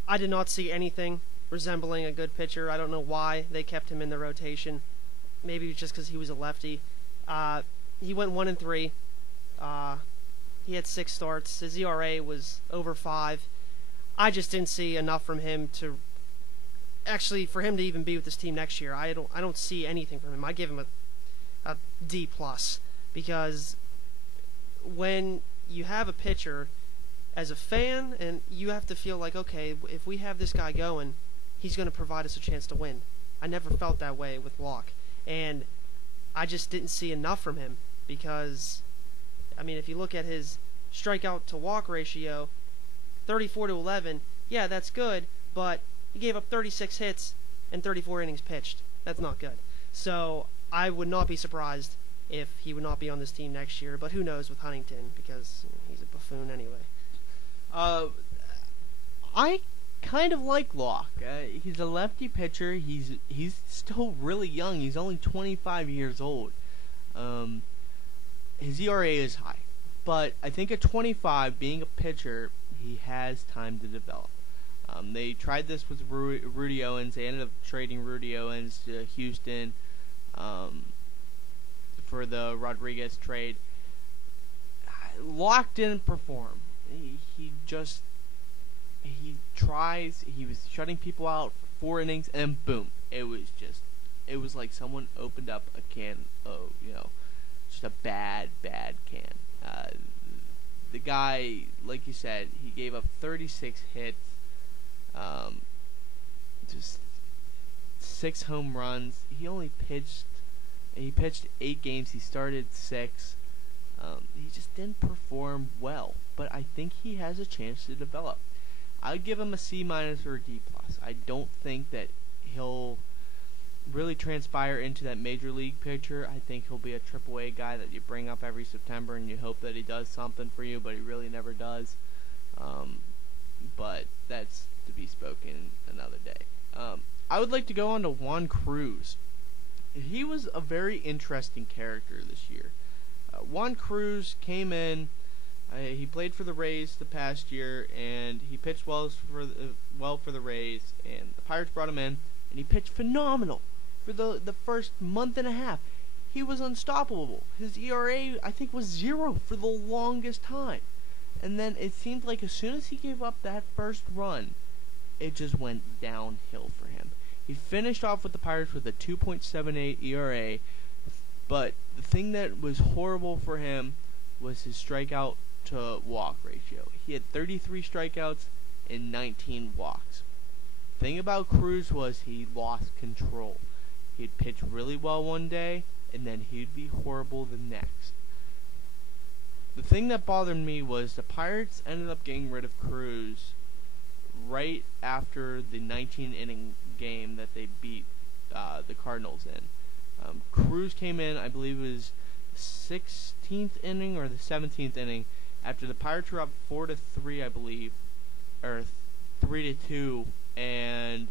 I did not see anything resembling a good pitcher. I don't know why they kept him in the rotation. Maybe just because he was a lefty. He went 1-3. He had 6 starts. His ERA was over 5. I just didn't see enough from him for him to even be with this team next year. I don't see anything from him. I give him a D+, because when you have a pitcher as a fan, and you have to feel like, okay, if we have this guy going, he's going to provide us a chance to win. I never felt that way with Locke, and I just didn't see enough from him, because if you look at his strikeout to walk ratio, 34-11, yeah, that's good, but he gave up 36 hits and 34 innings pitched. That's not good. So I would not be surprised if he would not be on this team next year, but who knows with Huntington, because he's a buffoon anyway. I kind of like Locke. He's a lefty pitcher. He's still really young. He's only 25 years old. His ERA is high, but I think at 25, being a pitcher, he has time to develop. They tried this with Rudy Owens. They ended up trading Rudy Owens to Houston for the Rodriguez trade. Locke didn't perform. He tries. He was shutting people out for 4 innings, and boom, it was like someone opened up a can of, just a bad can. The guy, like you said, he gave up 36 hits, just 6 home runs. He pitched 8 games. He started 6. He just didn't perform well, but I think he has a chance to develop. I'd give him a C- or a D+. I don't think that he'll really transpire into that major league pitcher. I think he'll be a Triple-A guy that you bring up every September and you hope that he does something for you, but he really never does. But that's to be spoken another day. I would like to go on to Juan Cruz. He was a very interesting character this year. Juan Cruz came in. He played for the Rays the past year, and he pitched well for the Rays. And the Pirates brought him in, and he pitched phenomenal for the first month and a half. He was unstoppable. His ERA, I think, was 0 for the longest time. And then it seemed like as soon as he gave up that first run, it just went downhill for him. He finished off with the Pirates with a 2.78 ERA, but the thing that was horrible for him was his strikeout to walk ratio. He had 33 strikeouts and 19 walks. Thing about Cruz was he lost control. He'd pitch really well one day, and then he'd be horrible the next. The thing that bothered me was the Pirates ended up getting rid of Cruz right after the 19-inning game that they beat the Cardinals in. Cruz came in, I believe it was 16th inning or the 17th inning, after the Pirates were up 4-3, I believe, or 3-2, and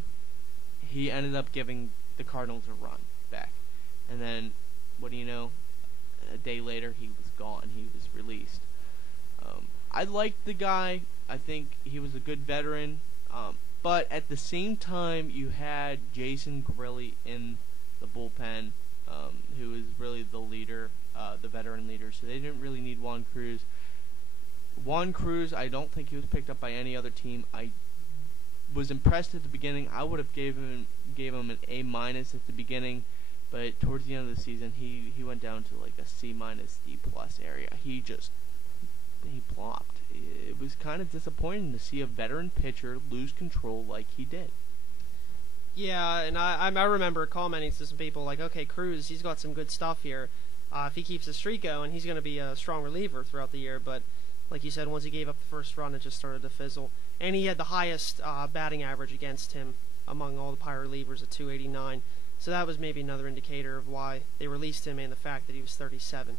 he ended up giving the Cardinals a run back. And then, what do you know? A day later, he was gone. He was released. I liked the guy. I think he was a good veteran. But at the same time, you had Jason Grilli in the bullpen, who was really the leader, the veteran leader. So they didn't really need Juan Cruz. Juan Cruz, I don't think he was picked up by any other team. I was impressed at the beginning. I would have gave him an A- at the beginning, but towards the end of the season, he went down to like a C-, D+ area. He plopped. It was kind of disappointing to see a veteran pitcher lose control like he did. Yeah, and I remember commenting to some people like, okay, Cruz, he's got some good stuff here. If he keeps the streak going, he's going to be a strong reliever throughout the year. But like you said, once he gave up the first run, it just started to fizzle. And he had the highest batting average against him among all the Pirate relievers at 289. So that was maybe another indicator of why they released him and the fact that he was 37.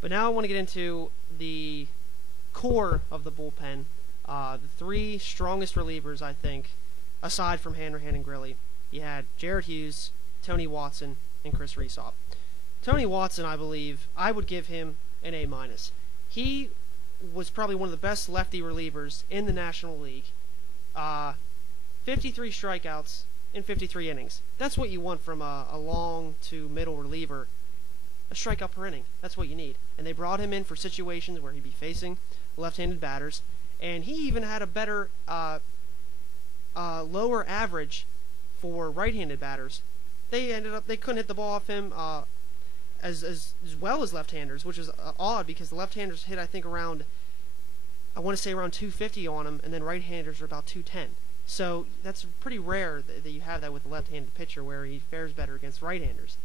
But now I want to get into the core of the bullpen. The three strongest relievers, I think, aside from Hanrahan and Grilli. You had Jared Hughes, Tony Watson, and Chris Riesaub. Tony Watson, I believe, I would give him an A-. He was probably one of the best lefty relievers in the National League. 53 strikeouts in 53 innings. That's what you want from a long to middle reliever. A strikeout per inning. That's what you need. And they brought him in for situations where he'd be facing left-handed batters. And he even had a better lower average for right-handed batters. They couldn't hit the ball off him as well as left-handers, which is odd because the left-handers hit, I think, around 250 on him, and then right-handers are about 210. So that's pretty rare that you have that with a left-handed pitcher where he fares better against right-handers.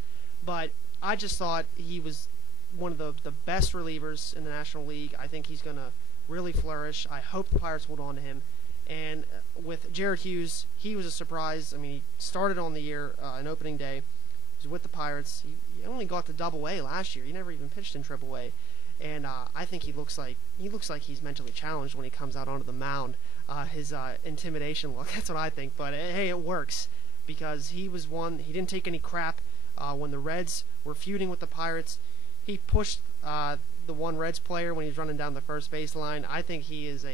But I just thought he was one of the best relievers in the National League. I think he's going to really flourish. I hope the Pirates hold on to him. And with Jared Hughes, he was a surprise. I mean, he started on the year on opening day. He was with the Pirates. He only got to Double-A last year. He never even pitched in Triple-A. And I think he looks like he's mentally challenged when he comes out onto the mound. His intimidation look, that's what I think. But hey, it works because he didn't take any crap when the Reds were feuding with the Pirates. He pushed the one Reds player when he's running down the first baseline. I think he's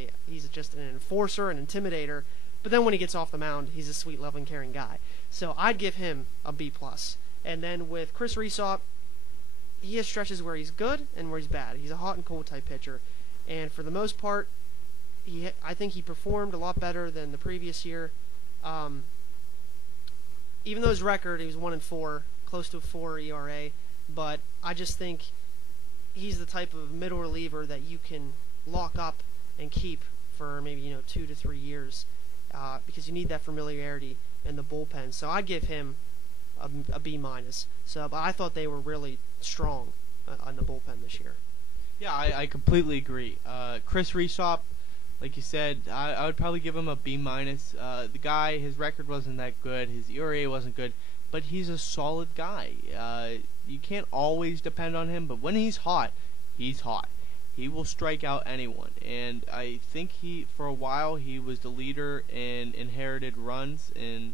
just an enforcer, an intimidator. But then when he gets off the mound, he's a sweet, loving, caring guy. So I'd give him a B+. And then with Chris Riesaub, he has stretches where he's good and where he's bad. He's a hot and cold type pitcher. And for the most part, I think he performed a lot better than the previous year. Even though his record, he was 1-4, close to a 4 ERA. But I just think he's the type of middle reliever that you can lock up and keep for maybe 2 to 3 years because you need that familiarity in the bullpen. So I'd give him a B-. But I thought they were really strong on the bullpen this year. Yeah, I completely agree. Chris Riesaub, like you said, I would probably give him a B-. The guy, his record wasn't that good. His ERA wasn't good. But he's a solid guy. You can't always depend on him, but when he's hot, he's hot. He will strike out anyone. And I think for a while, he was the leader in inherited runs, and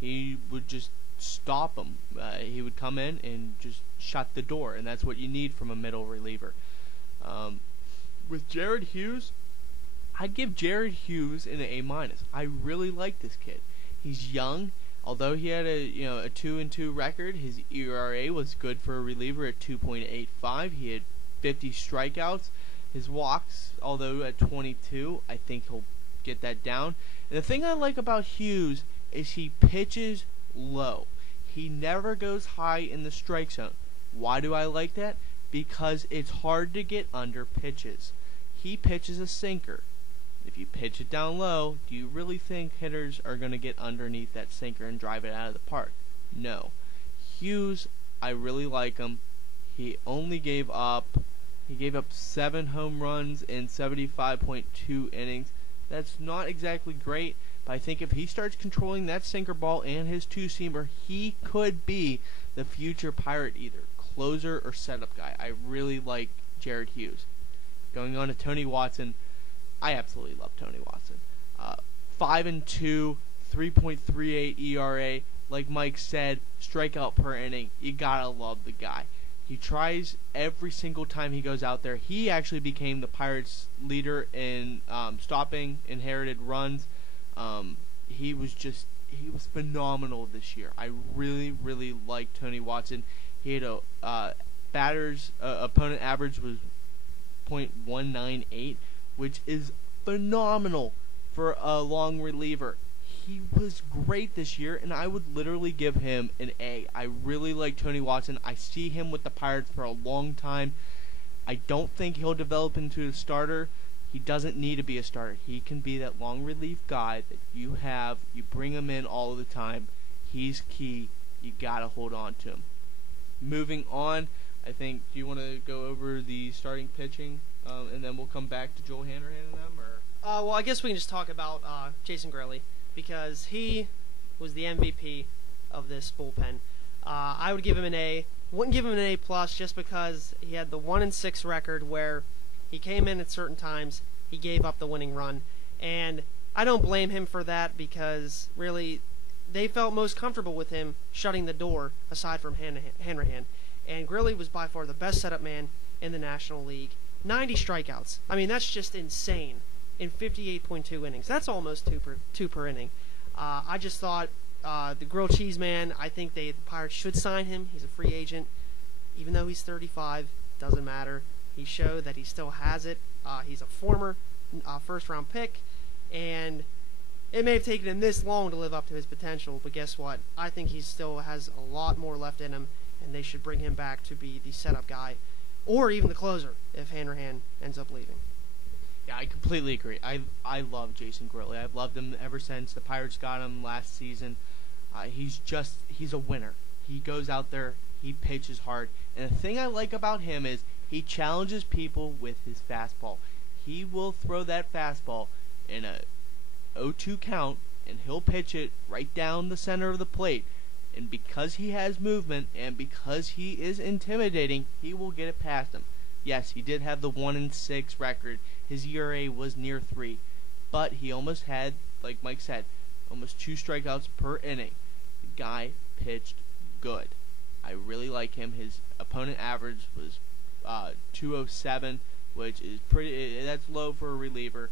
he would just stop them. He would come in and just shut the door, and that's what you need from a middle reliever. With Jared Hughes, I'd give Jared Hughes an A-. I really like this kid. He's young. Although he had a 2-2 record, his ERA was good for a reliever at 2.85. He had 50 strikeouts. His walks, although at 22, I think he'll get that down. And the thing I like about Hughes is he pitches low. He never goes high in the strike zone. Why do I like that? because it's hard to get under pitches. He pitches a sinker. If you pitch it down low, do you really think hitters are going to get underneath that sinker and drive it out of the park? No. Hughes, I really like him. He gave up 7 home runs in 75.2 innings. That's not exactly great, but I think if he starts controlling that sinker ball and his two-seamer, he could be the future Pirate either closer or setup guy. I really like Jared Hughes. Going on to Tony Watson, I absolutely love Tony Watson. 5-2, 3.38 ERA. Like Mike said, strikeout per inning. You gotta love the guy. He tries every single time he goes out there. He actually became the Pirates' leader in stopping inherited runs. He was phenomenal this year. I really, really like Tony Watson. He had a opponent average was .198, which is phenomenal for a long reliever. He was great this year, and I would literally give him an A. I really like Tony Watson. I see him with the Pirates for a long time. I don't think he'll develop into a starter. He doesn't need to be a starter. He can be that long relief guy that you have. You bring him in all the time. He's key. You got to hold on to him. Moving on, I think, do you want to go over the starting pitching, and then we'll come back to Joel Hanrahan and them? Or? Well, I guess we can just talk about Jason Grilli, because he was the MVP of this bullpen. I would give him an A. Wouldn't give him an A+, just because he had the 1-6 record where he came in at certain times, he gave up the winning run, and I don't blame him for that, because really they felt most comfortable with him shutting the door aside from Hanrahan. And Grilli was by far the best setup man in the National League. 90 strikeouts. I mean, that's just insane. In 58.2 innings. That's almost two per inning. I just thought the grilled cheese man, I think the Pirates should sign him. He's a free agent. Even though he's 35, doesn't matter. He showed that he still has it. He's a former first-round pick, and it may have taken him this long to live up to his potential, but guess what? I think he still has a lot more left in him, and they should bring him back to be the setup guy, or even the closer if Hanrahan ends up leaving. Yeah, I completely agree. I love Jason Grilli. I've loved him ever since the Pirates got him last season. He's a winner. He goes out there, he pitches hard, and the thing I like about him is he challenges people with his fastball. He will throw that fastball in a 0-2 count, and he'll pitch it right down the center of the plate. And because he has movement and because he is intimidating, he will get it past him. Yes, he did have the 1-6 record. His ERA was near 3, but he almost had, like Mike said, almost 2 strikeouts per inning. The guy pitched good. I really like him. His opponent average was 207, which is that's low for a reliever.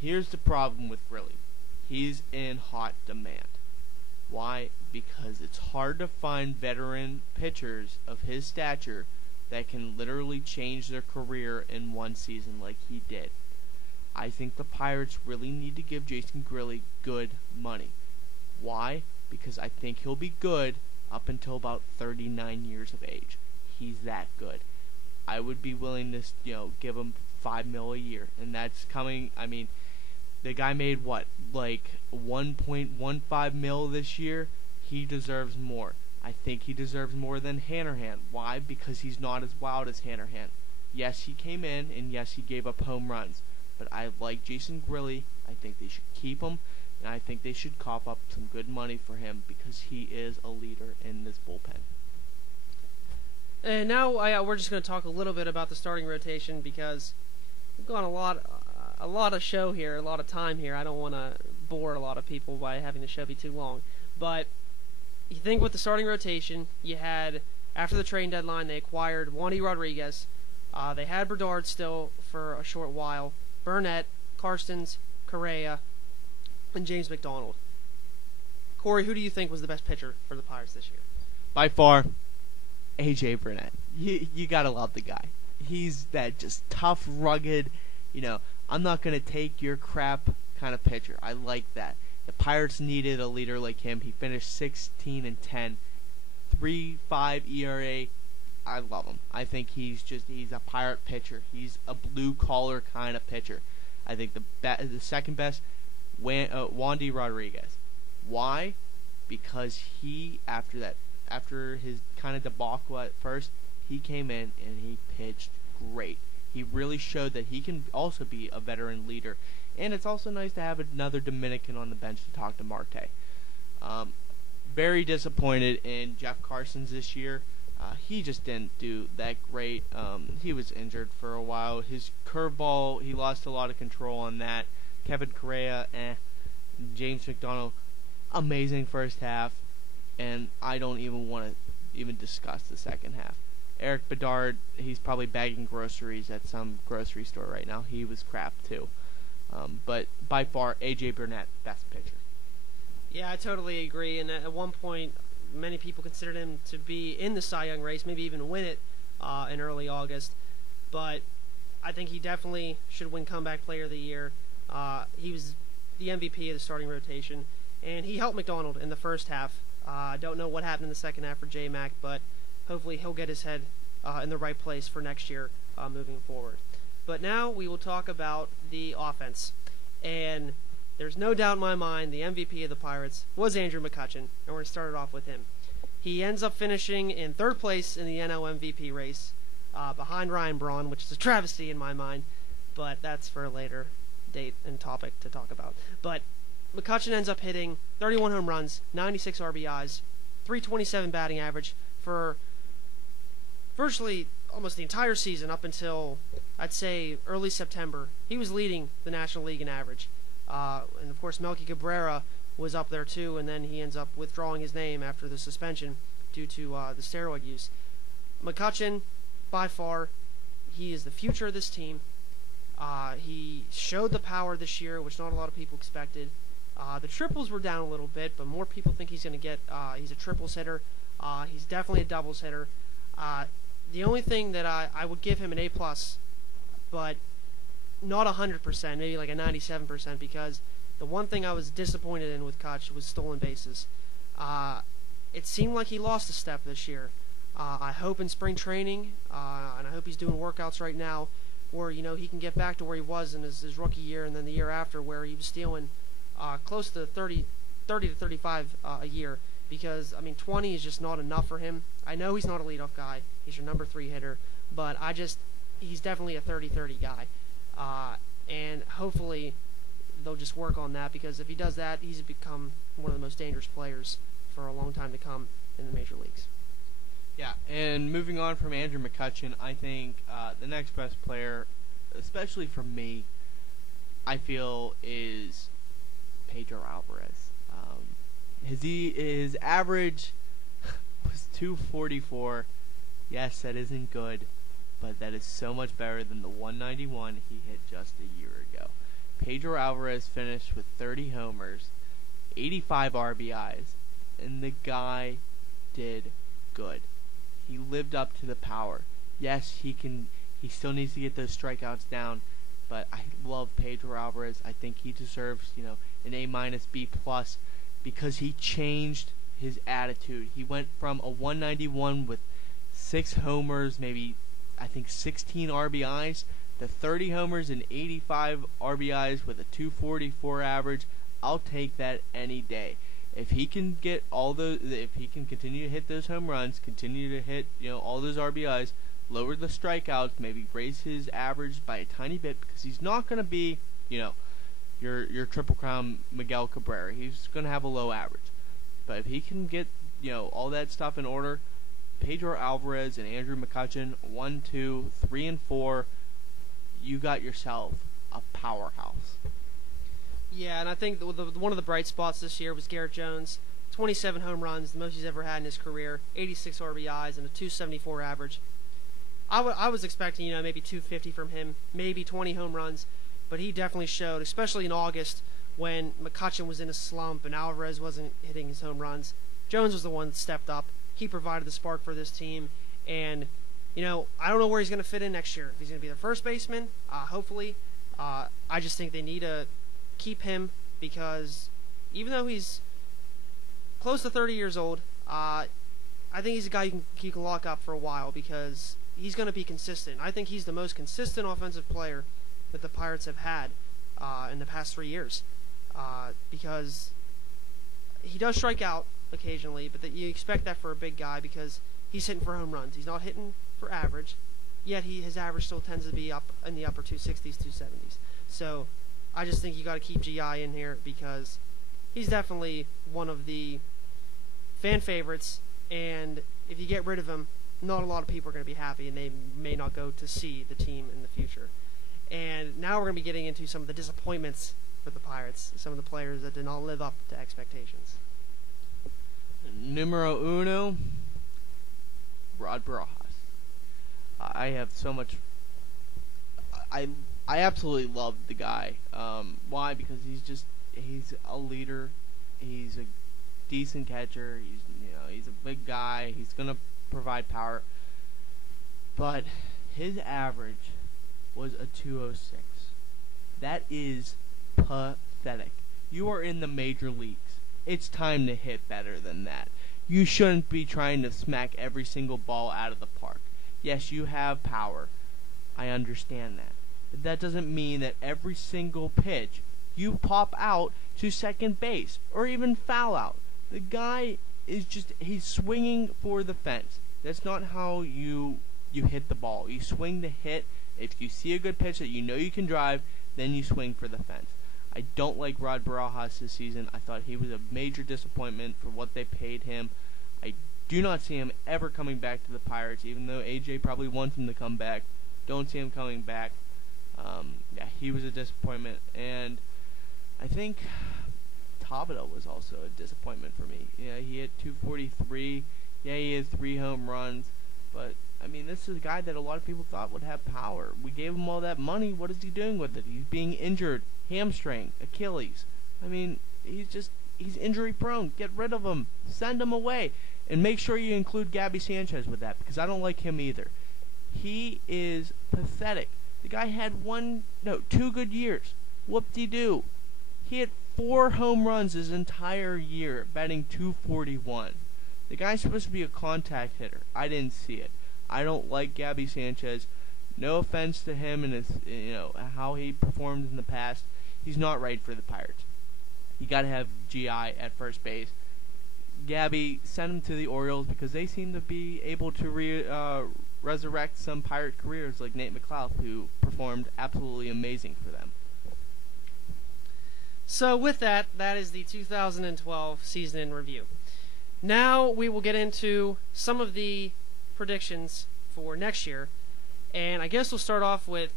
Here's the problem with Grilli. He's in hot demand. Why? Because it's hard to find veteran pitchers of his stature that can literally change their career in one season like he did. I think the Pirates really need to give Jason Grilli good money. Why? Because I think he'll be good up until about 39 years of age. He's that good. I would be willing to, give him $5 million a year, and that's coming. I mean, the guy made what, like $1.15 million this year. He deserves more. I think he deserves more than Hanrahan. Why? Because he's not as wild as Hanrahan. Yes, he came in, and yes, he gave up home runs. But I like Jason Grilli. I think they should keep him, and I think they should cough up some good money for him because he is a leader in this bullpen. And now we're just going to talk a little bit about the starting rotation, because we've gone a lot of show here, a lot of time here. I don't want to bore a lot of people by having the show be too long, but you think with the starting rotation, you had, after the trade deadline, they acquired Wandy Rodriguez. They had Bedard still for a short while, Burnett, Karstens, Correa, and James McDonald. Corey, who do you think was the best pitcher for the Pirates this year? By far, AJ Burnett. You gotta love the guy. He's that just tough, rugged, I'm not gonna take your crap kind of pitcher. I like that. The Pirates needed a leader like him. He finished 16-10, 3.5 ERA, I love him. I think he's a Pirate pitcher. He's a blue collar kind of pitcher. I think the second best, Wandy Rodriguez. Why? Because he after his kind of debacle at first, he came in and he pitched great. He really showed that he can also be a veteran leader. And it's also nice to have another Dominican on the bench to talk to Marte. Very disappointed in Jeff Carson's this year. He just didn't do that great. He was injured for a while. His curveball, he lost a lot of control on that. Kevin Correa, James McDonald, amazing first half. And I don't even want to even discuss the second half. Eric Bedard, he's probably bagging groceries at some grocery store right now. He was crap too. But by far, A.J. Burnett, best pitcher. Yeah, I totally agree. And at one point, many people considered him to be in the Cy Young race, maybe even win it in early August. But I think he definitely should win Comeback Player of the Year. He was the MVP of the starting rotation, and he helped McDonald in the first half. I don't know what happened in the second half for J-Mac, but hopefully he'll get his head in the right place for next year moving forward. But now we will talk about the offense. And there's no doubt in my mind the MVP of the Pirates was Andrew McCutchen, and we're going to start it off with him. He ends up finishing in third place in the NL MVP race behind Ryan Braun, which is a travesty in my mind, but that's for a later date and topic to talk about. But McCutchen ends up hitting 31 home runs, 96 RBIs, 327 batting average for virtually almost the entire season up until, I'd say, early September. He was leading the National League in average. And, of course, Melky Cabrera was up there, too, and then he ends up withdrawing his name after the suspension due to the steroid use. McCutchen, by far, he is the future of this team. He showed the power this year, which not a lot of people expected. The triples were down a little bit, but more people think he's going to get, he's a triples hitter. He's definitely a doubles hitter. The only thing that I would give him an A+, but not 100%, maybe like a 97%, because the one thing I was disappointed in with Kutch was stolen bases. It seemed like he lost a step this year. I hope in spring training, and I hope he's doing workouts right now, where he can get back to where he was in his rookie year and then the year after, where he was stealing close to 30 to 35 a year. Because, 20 is just not enough for him. I know he's not a leadoff guy. He's your number 3 hitter. But he's definitely a 30-30 guy. And hopefully they'll just work on that, because if he does that, he's become one of the most dangerous players for a long time to come in the major leagues. Yeah, and moving on from Andrew McCutchen, I think the next best player, especially for me, I feel is Pedro Alvarez. His average was 244. Yes, that isn't good, but that is so much better than the 191 he hit just a year ago. Pedro Alvarez finished with 30 homers, 85 RBIs, and the guy did good. He lived up to the power. Yes, he still needs to get those strikeouts down, but I love Pedro Alvarez. I think he deserves, an A-, B+, because he changed his attitude. He went from a 191 with 6 homers, maybe I think 16 RBIs, to 30 homers and 85 RBIs with a 244 average. I'll take that any day. If he can get if he can continue to hit those home runs, continue to hit all those RBIs, lower the strikeouts, maybe raise his average by a tiny bit, because he's not going to be your Triple Crown Miguel Cabrera. He's going to have a low average. But if he can get, all that stuff in order, Pedro Alvarez and Andrew McCutchen, 1, 2, 3, and 4, you got yourself a powerhouse. Yeah, and I think one of the bright spots this year was Garrett Jones. 27 home runs, the most he's ever had in his career, 86 RBIs, and a 274 average. I was expecting, maybe 250 from him, maybe 20 home runs. But he definitely showed, especially in August, when McCutchen was in a slump and Alvarez wasn't hitting his home runs. Jones was the one that stepped up. He provided the spark for this team. And, I don't know where he's going to fit in next year. If he's going to be the first baseman, hopefully. I just think they need to keep him, because even though he's close to 30 years old, I I think he's a guy you can lock up for a while because he's going to be consistent. I think he's the most consistent offensive player that the Pirates have had in the past 3 years because he does strike out occasionally, but you expect that for a big guy because he's hitting for home runs. He's not hitting for average, yet his average still tends to be up in the upper 260s, 270s. So I just think you got to keep GI in here because he's definitely one of the fan favorites, and if you get rid of him, not a lot of people are going to be happy, and they may not go to see the team in the future. And now we're going to be getting into some of the disappointments for the Pirates, some of the players that did not live up to expectations. Numero uno, Rod Barajas. I have so much. I absolutely love the guy. Why? Because he's a leader. He's a decent catcher. He's a big guy. He's gonna provide power. But his average was a 206. That is pathetic. You are in the major leagues. It's time to hit better than that. You shouldn't be trying to smack every single ball out of the park. Yes, you have power. I understand that. But that doesn't mean that every single pitch you pop out to second base or even foul out. The guy is he's swinging for the fence. That's not how you hit the ball. You swing to hit. If you see a good pitch that you know you can drive, then you swing for the fence. I don't like Rod Barajas this season. I thought he was a major disappointment for what they paid him. I do not see him ever coming back to the Pirates, even though AJ probably wants him to come back. Don't see him coming back. He was a disappointment. And I think Tabata was also a disappointment for me. Yeah, he hit 243. Yeah, he had 3 home runs. But, I mean, this is a guy that a lot of people thought would have power. We gave him all that money. What is he doing with it? He's being injured. Hamstring. Achilles. I mean, he's injury prone. Get rid of him. Send him away. And make sure you include Gabby Sanchez with that, because I don't like him either. He is pathetic. The guy had 2 good years. Whoop-de-doo. He hit 4 home runs his entire year, batting .241. The guy's supposed to be a contact hitter. I didn't see it. I don't like Gabby Sanchez. No offense to him and his, how he performed in the past. He's not right for the Pirates. You got to have GI at first base. Gabby, send him to the Orioles because they seem to be able to resurrect some Pirate careers like Nate McLeod, who performed absolutely amazing for them. So with that is the 2012 season in review. Now we will get into some of the predictions for next year, and I guess we'll start off with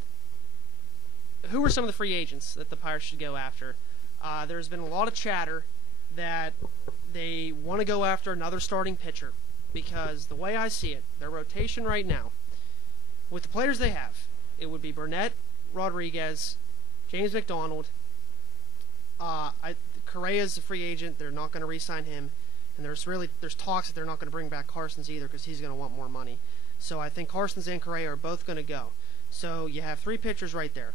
who are some of the free agents that the Pirates should go after. There's been a lot of chatter that they want to go after another starting pitcher because the way I see it, their rotation right now, with the players they have, it would be Burnett, Rodriguez, James McDonald. Correa's a free agent. They're not going to re-sign him. And there's talks that they're not going to bring back Carson's either because he's going to want more money. So I think Carson's and Correa are both going to go. So you have 3 pitchers right there.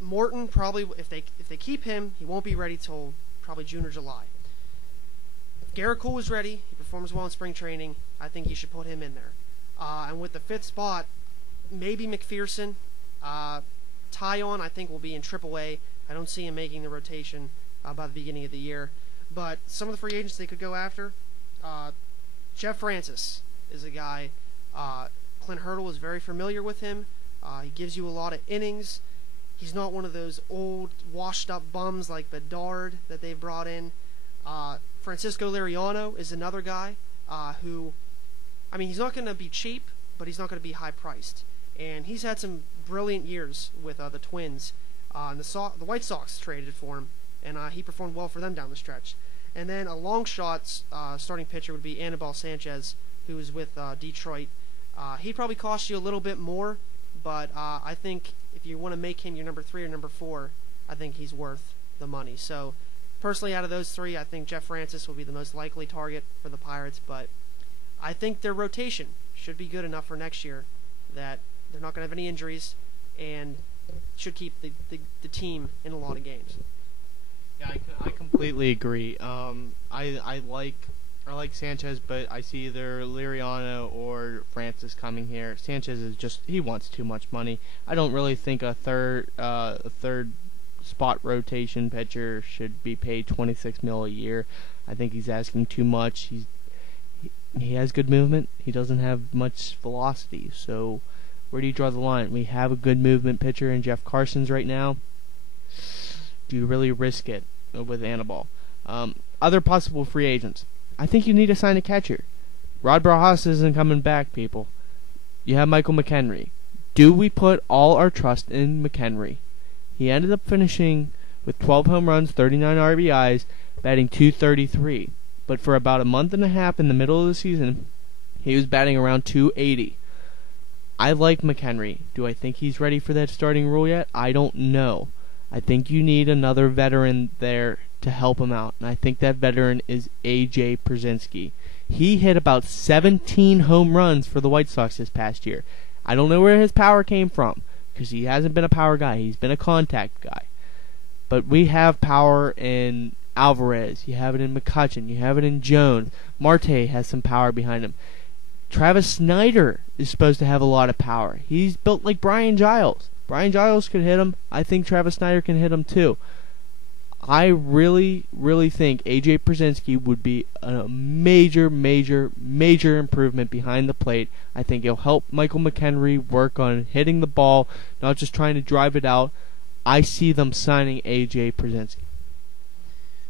Morton, probably, if they keep him, he won't be ready till probably June or July. Garrett Cole is ready. He performs well in spring training. I think you should put him in there. And with the 5th spot, maybe McPherson. Tyon, I think, will be in AAA. I don't see him making the rotation by the beginning of the year. But some of the free agents they could go after, Jeff Francis is a guy. Clint Hurdle is very familiar with him. He gives you a lot of innings. He's not one of those old, washed-up bums like Bedard that they've brought in. Francisco Liriano is another guy who, I mean, he's not going to be cheap, but he's not going to be high-priced. And he's had some brilliant years with the Twins. And the White Sox traded for him, and he performed well for them down the stretch. And then a long shot starting pitcher would be Anibal Sanchez, who is with Detroit. He'd probably cost you a little bit more, but I think if you want to make him your number 3 or number 4, I think he's worth the money. So, personally, out of those 3, I think Jeff Francis will be the most likely target for the Pirates, but I think their rotation should be good enough for next year that they're not going to have any injuries and should keep the team in a lot of games. Yeah, I completely agree. I I like Sanchez, but I see either Liriano or Francis coming here. Sanchez is he wants too much money. I don't really think a third spot rotation pitcher should be paid $26 million a year. I think he's asking too much. He has good movement. He doesn't have much velocity. So where do you draw the line? We have a good movement pitcher in Jeff Carson's right now. Do you really risk it with Anibal? Other possible free agents. I think you need to sign a catcher. Rod Barajas isn't coming back, people. You have Michael McHenry. Do we put all our trust in McHenry? He ended up finishing with 12 home runs, 39 RBIs, batting .233. But for about a month and a half in the middle of the season, he was batting around .280. I like McHenry. Do I think he's ready for that starting role yet? I don't know. I think you need another veteran there to help him out, and I think that veteran is A.J. Pierzynski. He hit about 17 home runs for the White Sox this past year. I don't know where his power came from, because he hasn't been a power guy. He's been a contact guy. But we have power in Alvarez. You have it in McCutchen. You have it in Jones. Marte has some power behind him. Travis Snyder is supposed to have a lot of power. He's built like Brian Giles. Brian Giles could hit him. I think Travis Snyder can hit him too. I really, really think A.J. Pierzynski would be a major improvement behind the plate. I think he'll help Michael McHenry work on hitting the ball, not just trying to drive it out. I see them signing A.J. Pierzynski.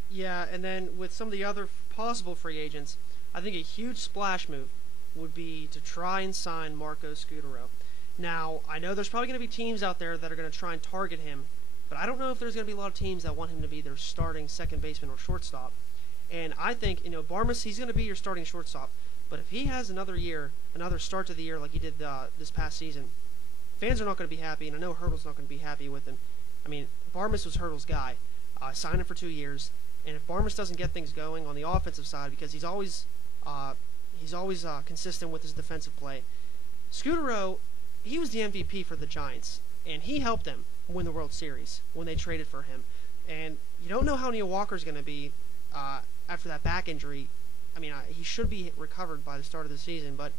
Yeah, and then with some of the other possible free agents, I think a huge splash move would be to try and sign Marco Scutaro. Now, I know there's probably going to be teams out there that are going to try and target him, but I don't know if there's going to be a lot of teams that want him to be their starting second baseman or shortstop. And I think, Barmes, he's going to be your starting shortstop. But if he has another year, another start to the year like he did this past season, fans are not going to be happy, and I know Hurdle's not going to be happy with him. I mean, Barmes was Hurdle's guy. Signed him for 2 years. And if Barmes doesn't get things going on the offensive side, because he's always consistent with his defensive play, Scutaro, he was the MVP for the Giants, and he helped them win the World Series when they traded for him. And you don't know how Neil Walker's going to be after that back injury. I mean, he should be recovered by the start of the season, but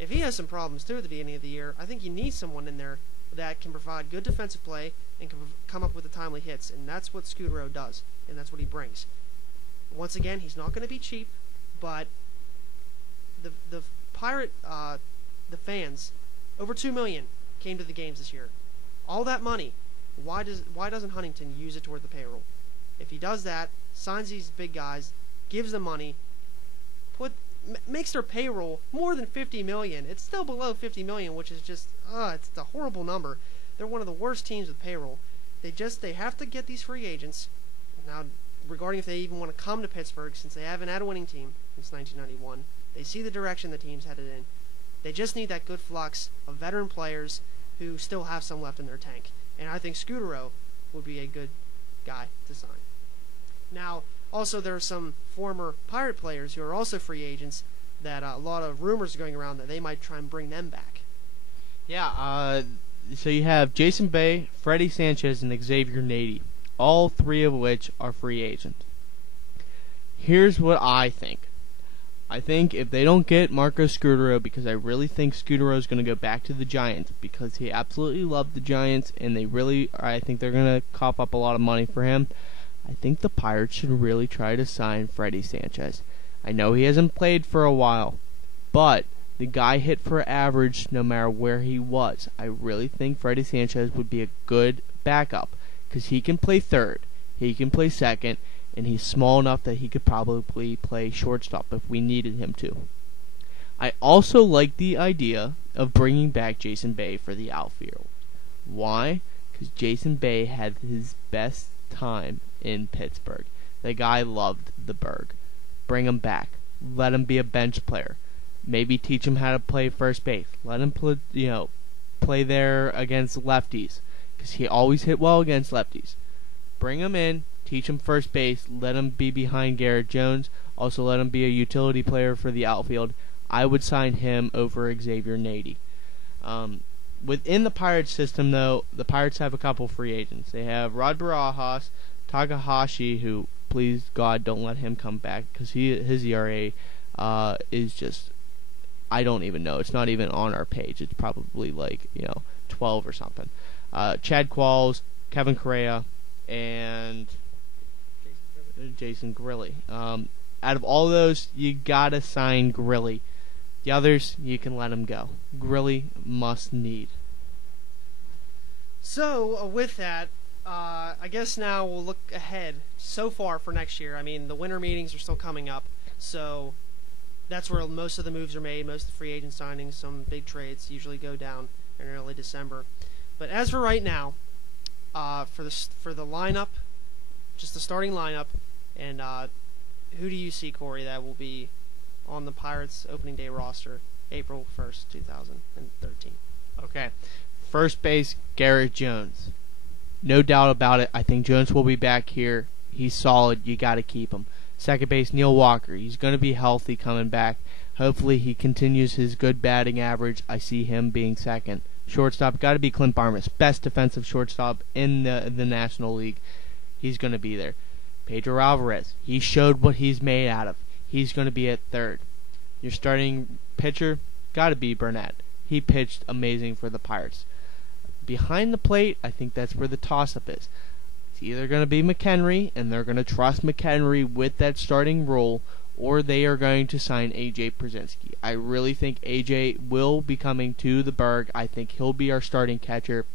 if he has some problems too at the beginning of the year, I think you need someone in there that can provide good defensive play and can come up with the timely hits, and that's what Scutaro does, and that's what he brings. Once again, he's not going to be cheap, but the fans, over 2 million came to the games this year. All that money, why doesn't Huntington use it toward the payroll? If he does that, signs these big guys, gives them money, makes their payroll more than 50 million. It's still below 50 million, which is just it's a horrible number. They're one of the worst teams with payroll. They have to get these free agents. Now, regarding if they even want to come to Pittsburgh, since they haven't had a winning team since 1991, they see the direction the team's headed in. They just need that good flux of veteran players who still have some left in their tank. And I think Scutaro would be a good guy to sign. Now, also there are some former Pirate players who are also free agents that a lot of rumors are going around that they might try and bring them back. Yeah, so you have Jason Bay, Freddie Sanchez, and Xavier Nady, all three of which are free agents. Here's what I think. I think if they don't get Marco Scutaro, because I really think Scutaro is going to go back to the Giants, because he absolutely loved the Giants, and I think they're going to cough up a lot of money for him. I think the Pirates should really try to sign Freddie Sanchez. I know he hasn't played for a while, but the guy hit for average no matter where he was. I really think Freddie Sanchez would be a good backup, because he can play third, he can play second, and he's small enough that he could probably play shortstop if we needed him to. I also like the idea of bringing back Jason Bay for the outfield. Why? Because Jason Bay had his best time in Pittsburgh. The guy loved the Berg. Bring him back. Let him be a bench player. Maybe teach him how to play first base. Let him play there against lefties, because he always hit well against lefties. Bring him in. Teach him first base. Let him be behind Garrett Jones. Also let him be a utility player for the outfield. I would sign him over Xavier Nady. Within the Pirates system, though, the Pirates have a couple free agents. They have Rod Barajas, Takahashi, who please God don't let him come back, because his ERA is just, I don't even know. It's not even on our page. It's probably 12 or something. Chad Qualls, Kevin Correa, and Jason Grilli. Out of all those, you gotta sign Grilli. The others, you can let him go. Grilli must need. So, with that, I guess now we'll look ahead so far for next year. I mean, the winter meetings are still coming up, so that's where most of the moves are made. Most of the free agent signings, some big trades usually go down in early December. But as for right now, for the lineup, just the starting lineup, and who do you see, Corey, that will be on the Pirates opening day roster April 1st, 2013? Okay. First base, Garrett Jones. No doubt about it. I think Jones will be back here. He's solid. You got to keep him. Second base, Neil Walker. He's going to be healthy coming back. Hopefully he continues his good batting average. I see him being second. Shortstop, got to be Clint Barmas. Best defensive shortstop in the National League. He's going to be there. Pedro Alvarez. He showed what he's made out of. He's going to be at third. Your starting pitcher, got to be Burnett. He pitched amazing for the Pirates. Behind the plate, I think that's where the toss-up is. It's either going to be McHenry, and they're going to trust McHenry with that starting role, or they are going to sign A.J. Pierzynski. I really think A.J. will be coming to the Berg. I think he'll be our starting catcher.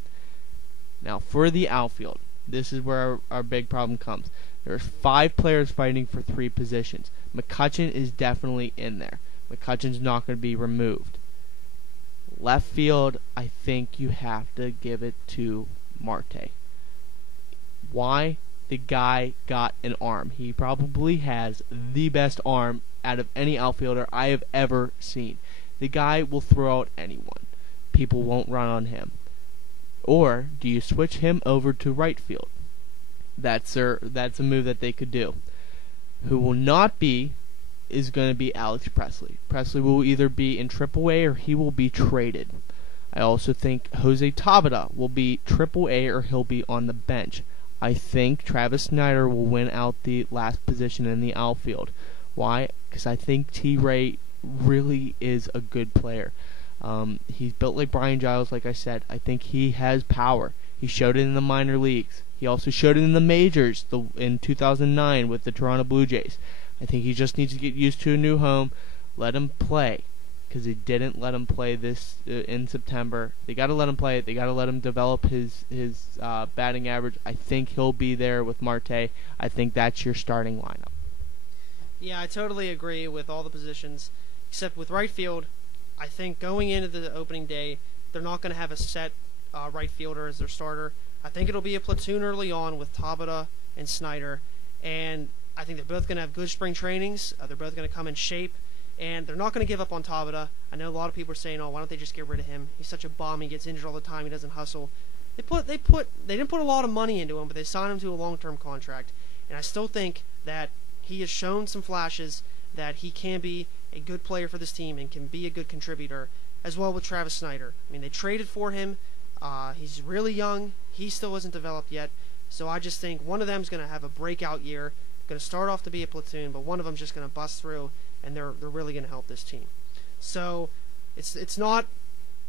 Now, for the outfield, this is where our big problem comes. There's 5 players fighting for 3 positions. McCutchen is definitely in there. McCutchen's not going to be removed. Left field, I think you have to give it to Marte. Why? The guy got an arm. He probably has the best arm out of any outfielder I have ever seen. The guy will throw out anyone. People won't run on him. Or do you switch him over to right field? That's a move that they could do. Who will not be is going to be Alex Presley. Presley will either be in AAA or he will be traded. I also think Jose Tabata will be AAA or he'll be on the bench. I think Travis Snyder will win out the last position in the outfield. Why? Because I think T-Ray really is a good player. He's built like Brian Giles, like I said. I think he has power. He showed it in the minor leagues. He also showed it in the majors in 2009 with the Toronto Blue Jays. I think he just needs to get used to a new home. Let him play, because they didn't let him play this in September. They got to let him play. They got to let him develop his batting average. I think he'll be there with Marte. I think that's your starting lineup. Yeah, I totally agree with all the positions, except with right field. I think going into the opening day, they're not going to have a set right fielder as their starter. I think it'll be a platoon early on with Tabata and Snyder, and I think they're both going to have good spring trainings. They're both going to come in shape, and they're not going to give up on Tabata. I know a lot of people are saying, "Oh, why don't they just get rid of him? He's such a bum. He gets injured all the time. He doesn't hustle." They didn't put a lot of money into him, but they signed him to a long-term contract, and I still think that he has shown some flashes that he can be a good player for this team and can be a good contributor, as well with Travis Snyder. I mean, they traded for him. He's really young. He still isn't developed yet. So I just think one of them is going to have a breakout year, going to start off to be a platoon, but one of them's just going to bust through, and they're really going to help this team. So it's not,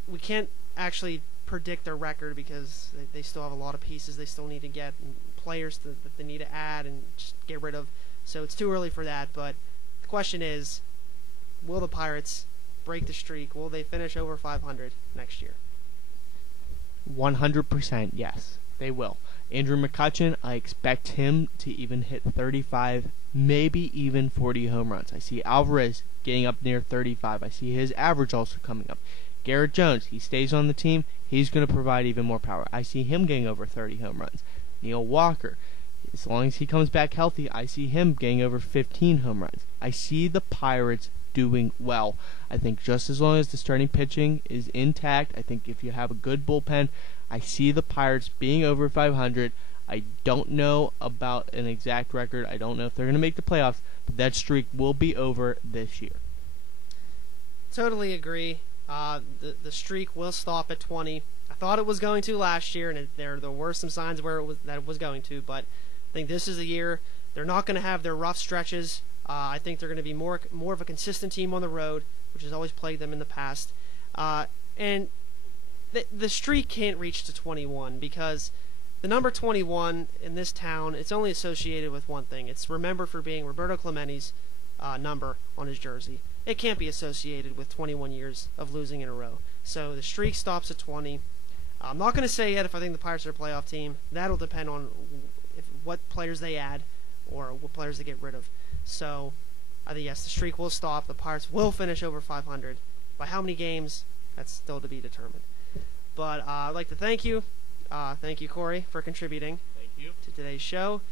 we can't actually predict their record because they still have a lot of pieces they still need to get, and players that they need to add and just get rid of. So it's too early for that, but the question is, will the Pirates break the streak? Will they finish over 500 next year? 100% yes, they will. Andrew McCutchen, I expect him to even hit 35, maybe even 40 home runs. I see Alvarez getting up near 35. I see his average also coming up. Garrett Jones, he stays on the team, he's going to provide even more power. I see him getting over 30 home runs. Neil Walker, as long as he comes back healthy, I see him getting over 15 home runs. I see the Pirates doing well. I think just as long as the starting pitching is intact, I think if you have a good bullpen, I see the Pirates being over 500. I don't know about an exact record. I don't know if they're going to make the playoffs, but that streak will be over this year. Totally agree. The streak will stop at 20. I thought it was going to last year, and there were some signs where that it was going to, but I think this is the year They're not going to have their rough stretches. I think they're going to be more of a consistent team on the road, which has always plagued them in the past. And the streak can't reach to 21 because the number 21 in this town, it's only associated with one thing. It's remembered for being Roberto Clementi's number on his jersey. It can't be associated with 21 years of losing in a row. So the streak stops at 20. I'm not going to say yet if I think the Pirates are a playoff team. That'll depend on what players they add or what players they get rid of. So I think, yes, the streak will stop. The Pirates will finish over 500. By how many games, that's still to be determined. But I'd like to thank you. Thank you, Corey, for contributing to today's show.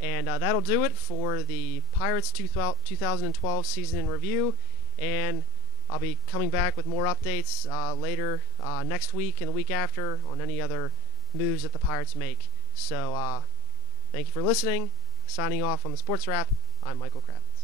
And that'll do it for the Pirates 2012 season in review. And I'll be coming back with more updates later next week and the week after on any other moves that the Pirates make. So thank you for listening. Signing off on the Sports Wrap, I'm Michael Kravetz.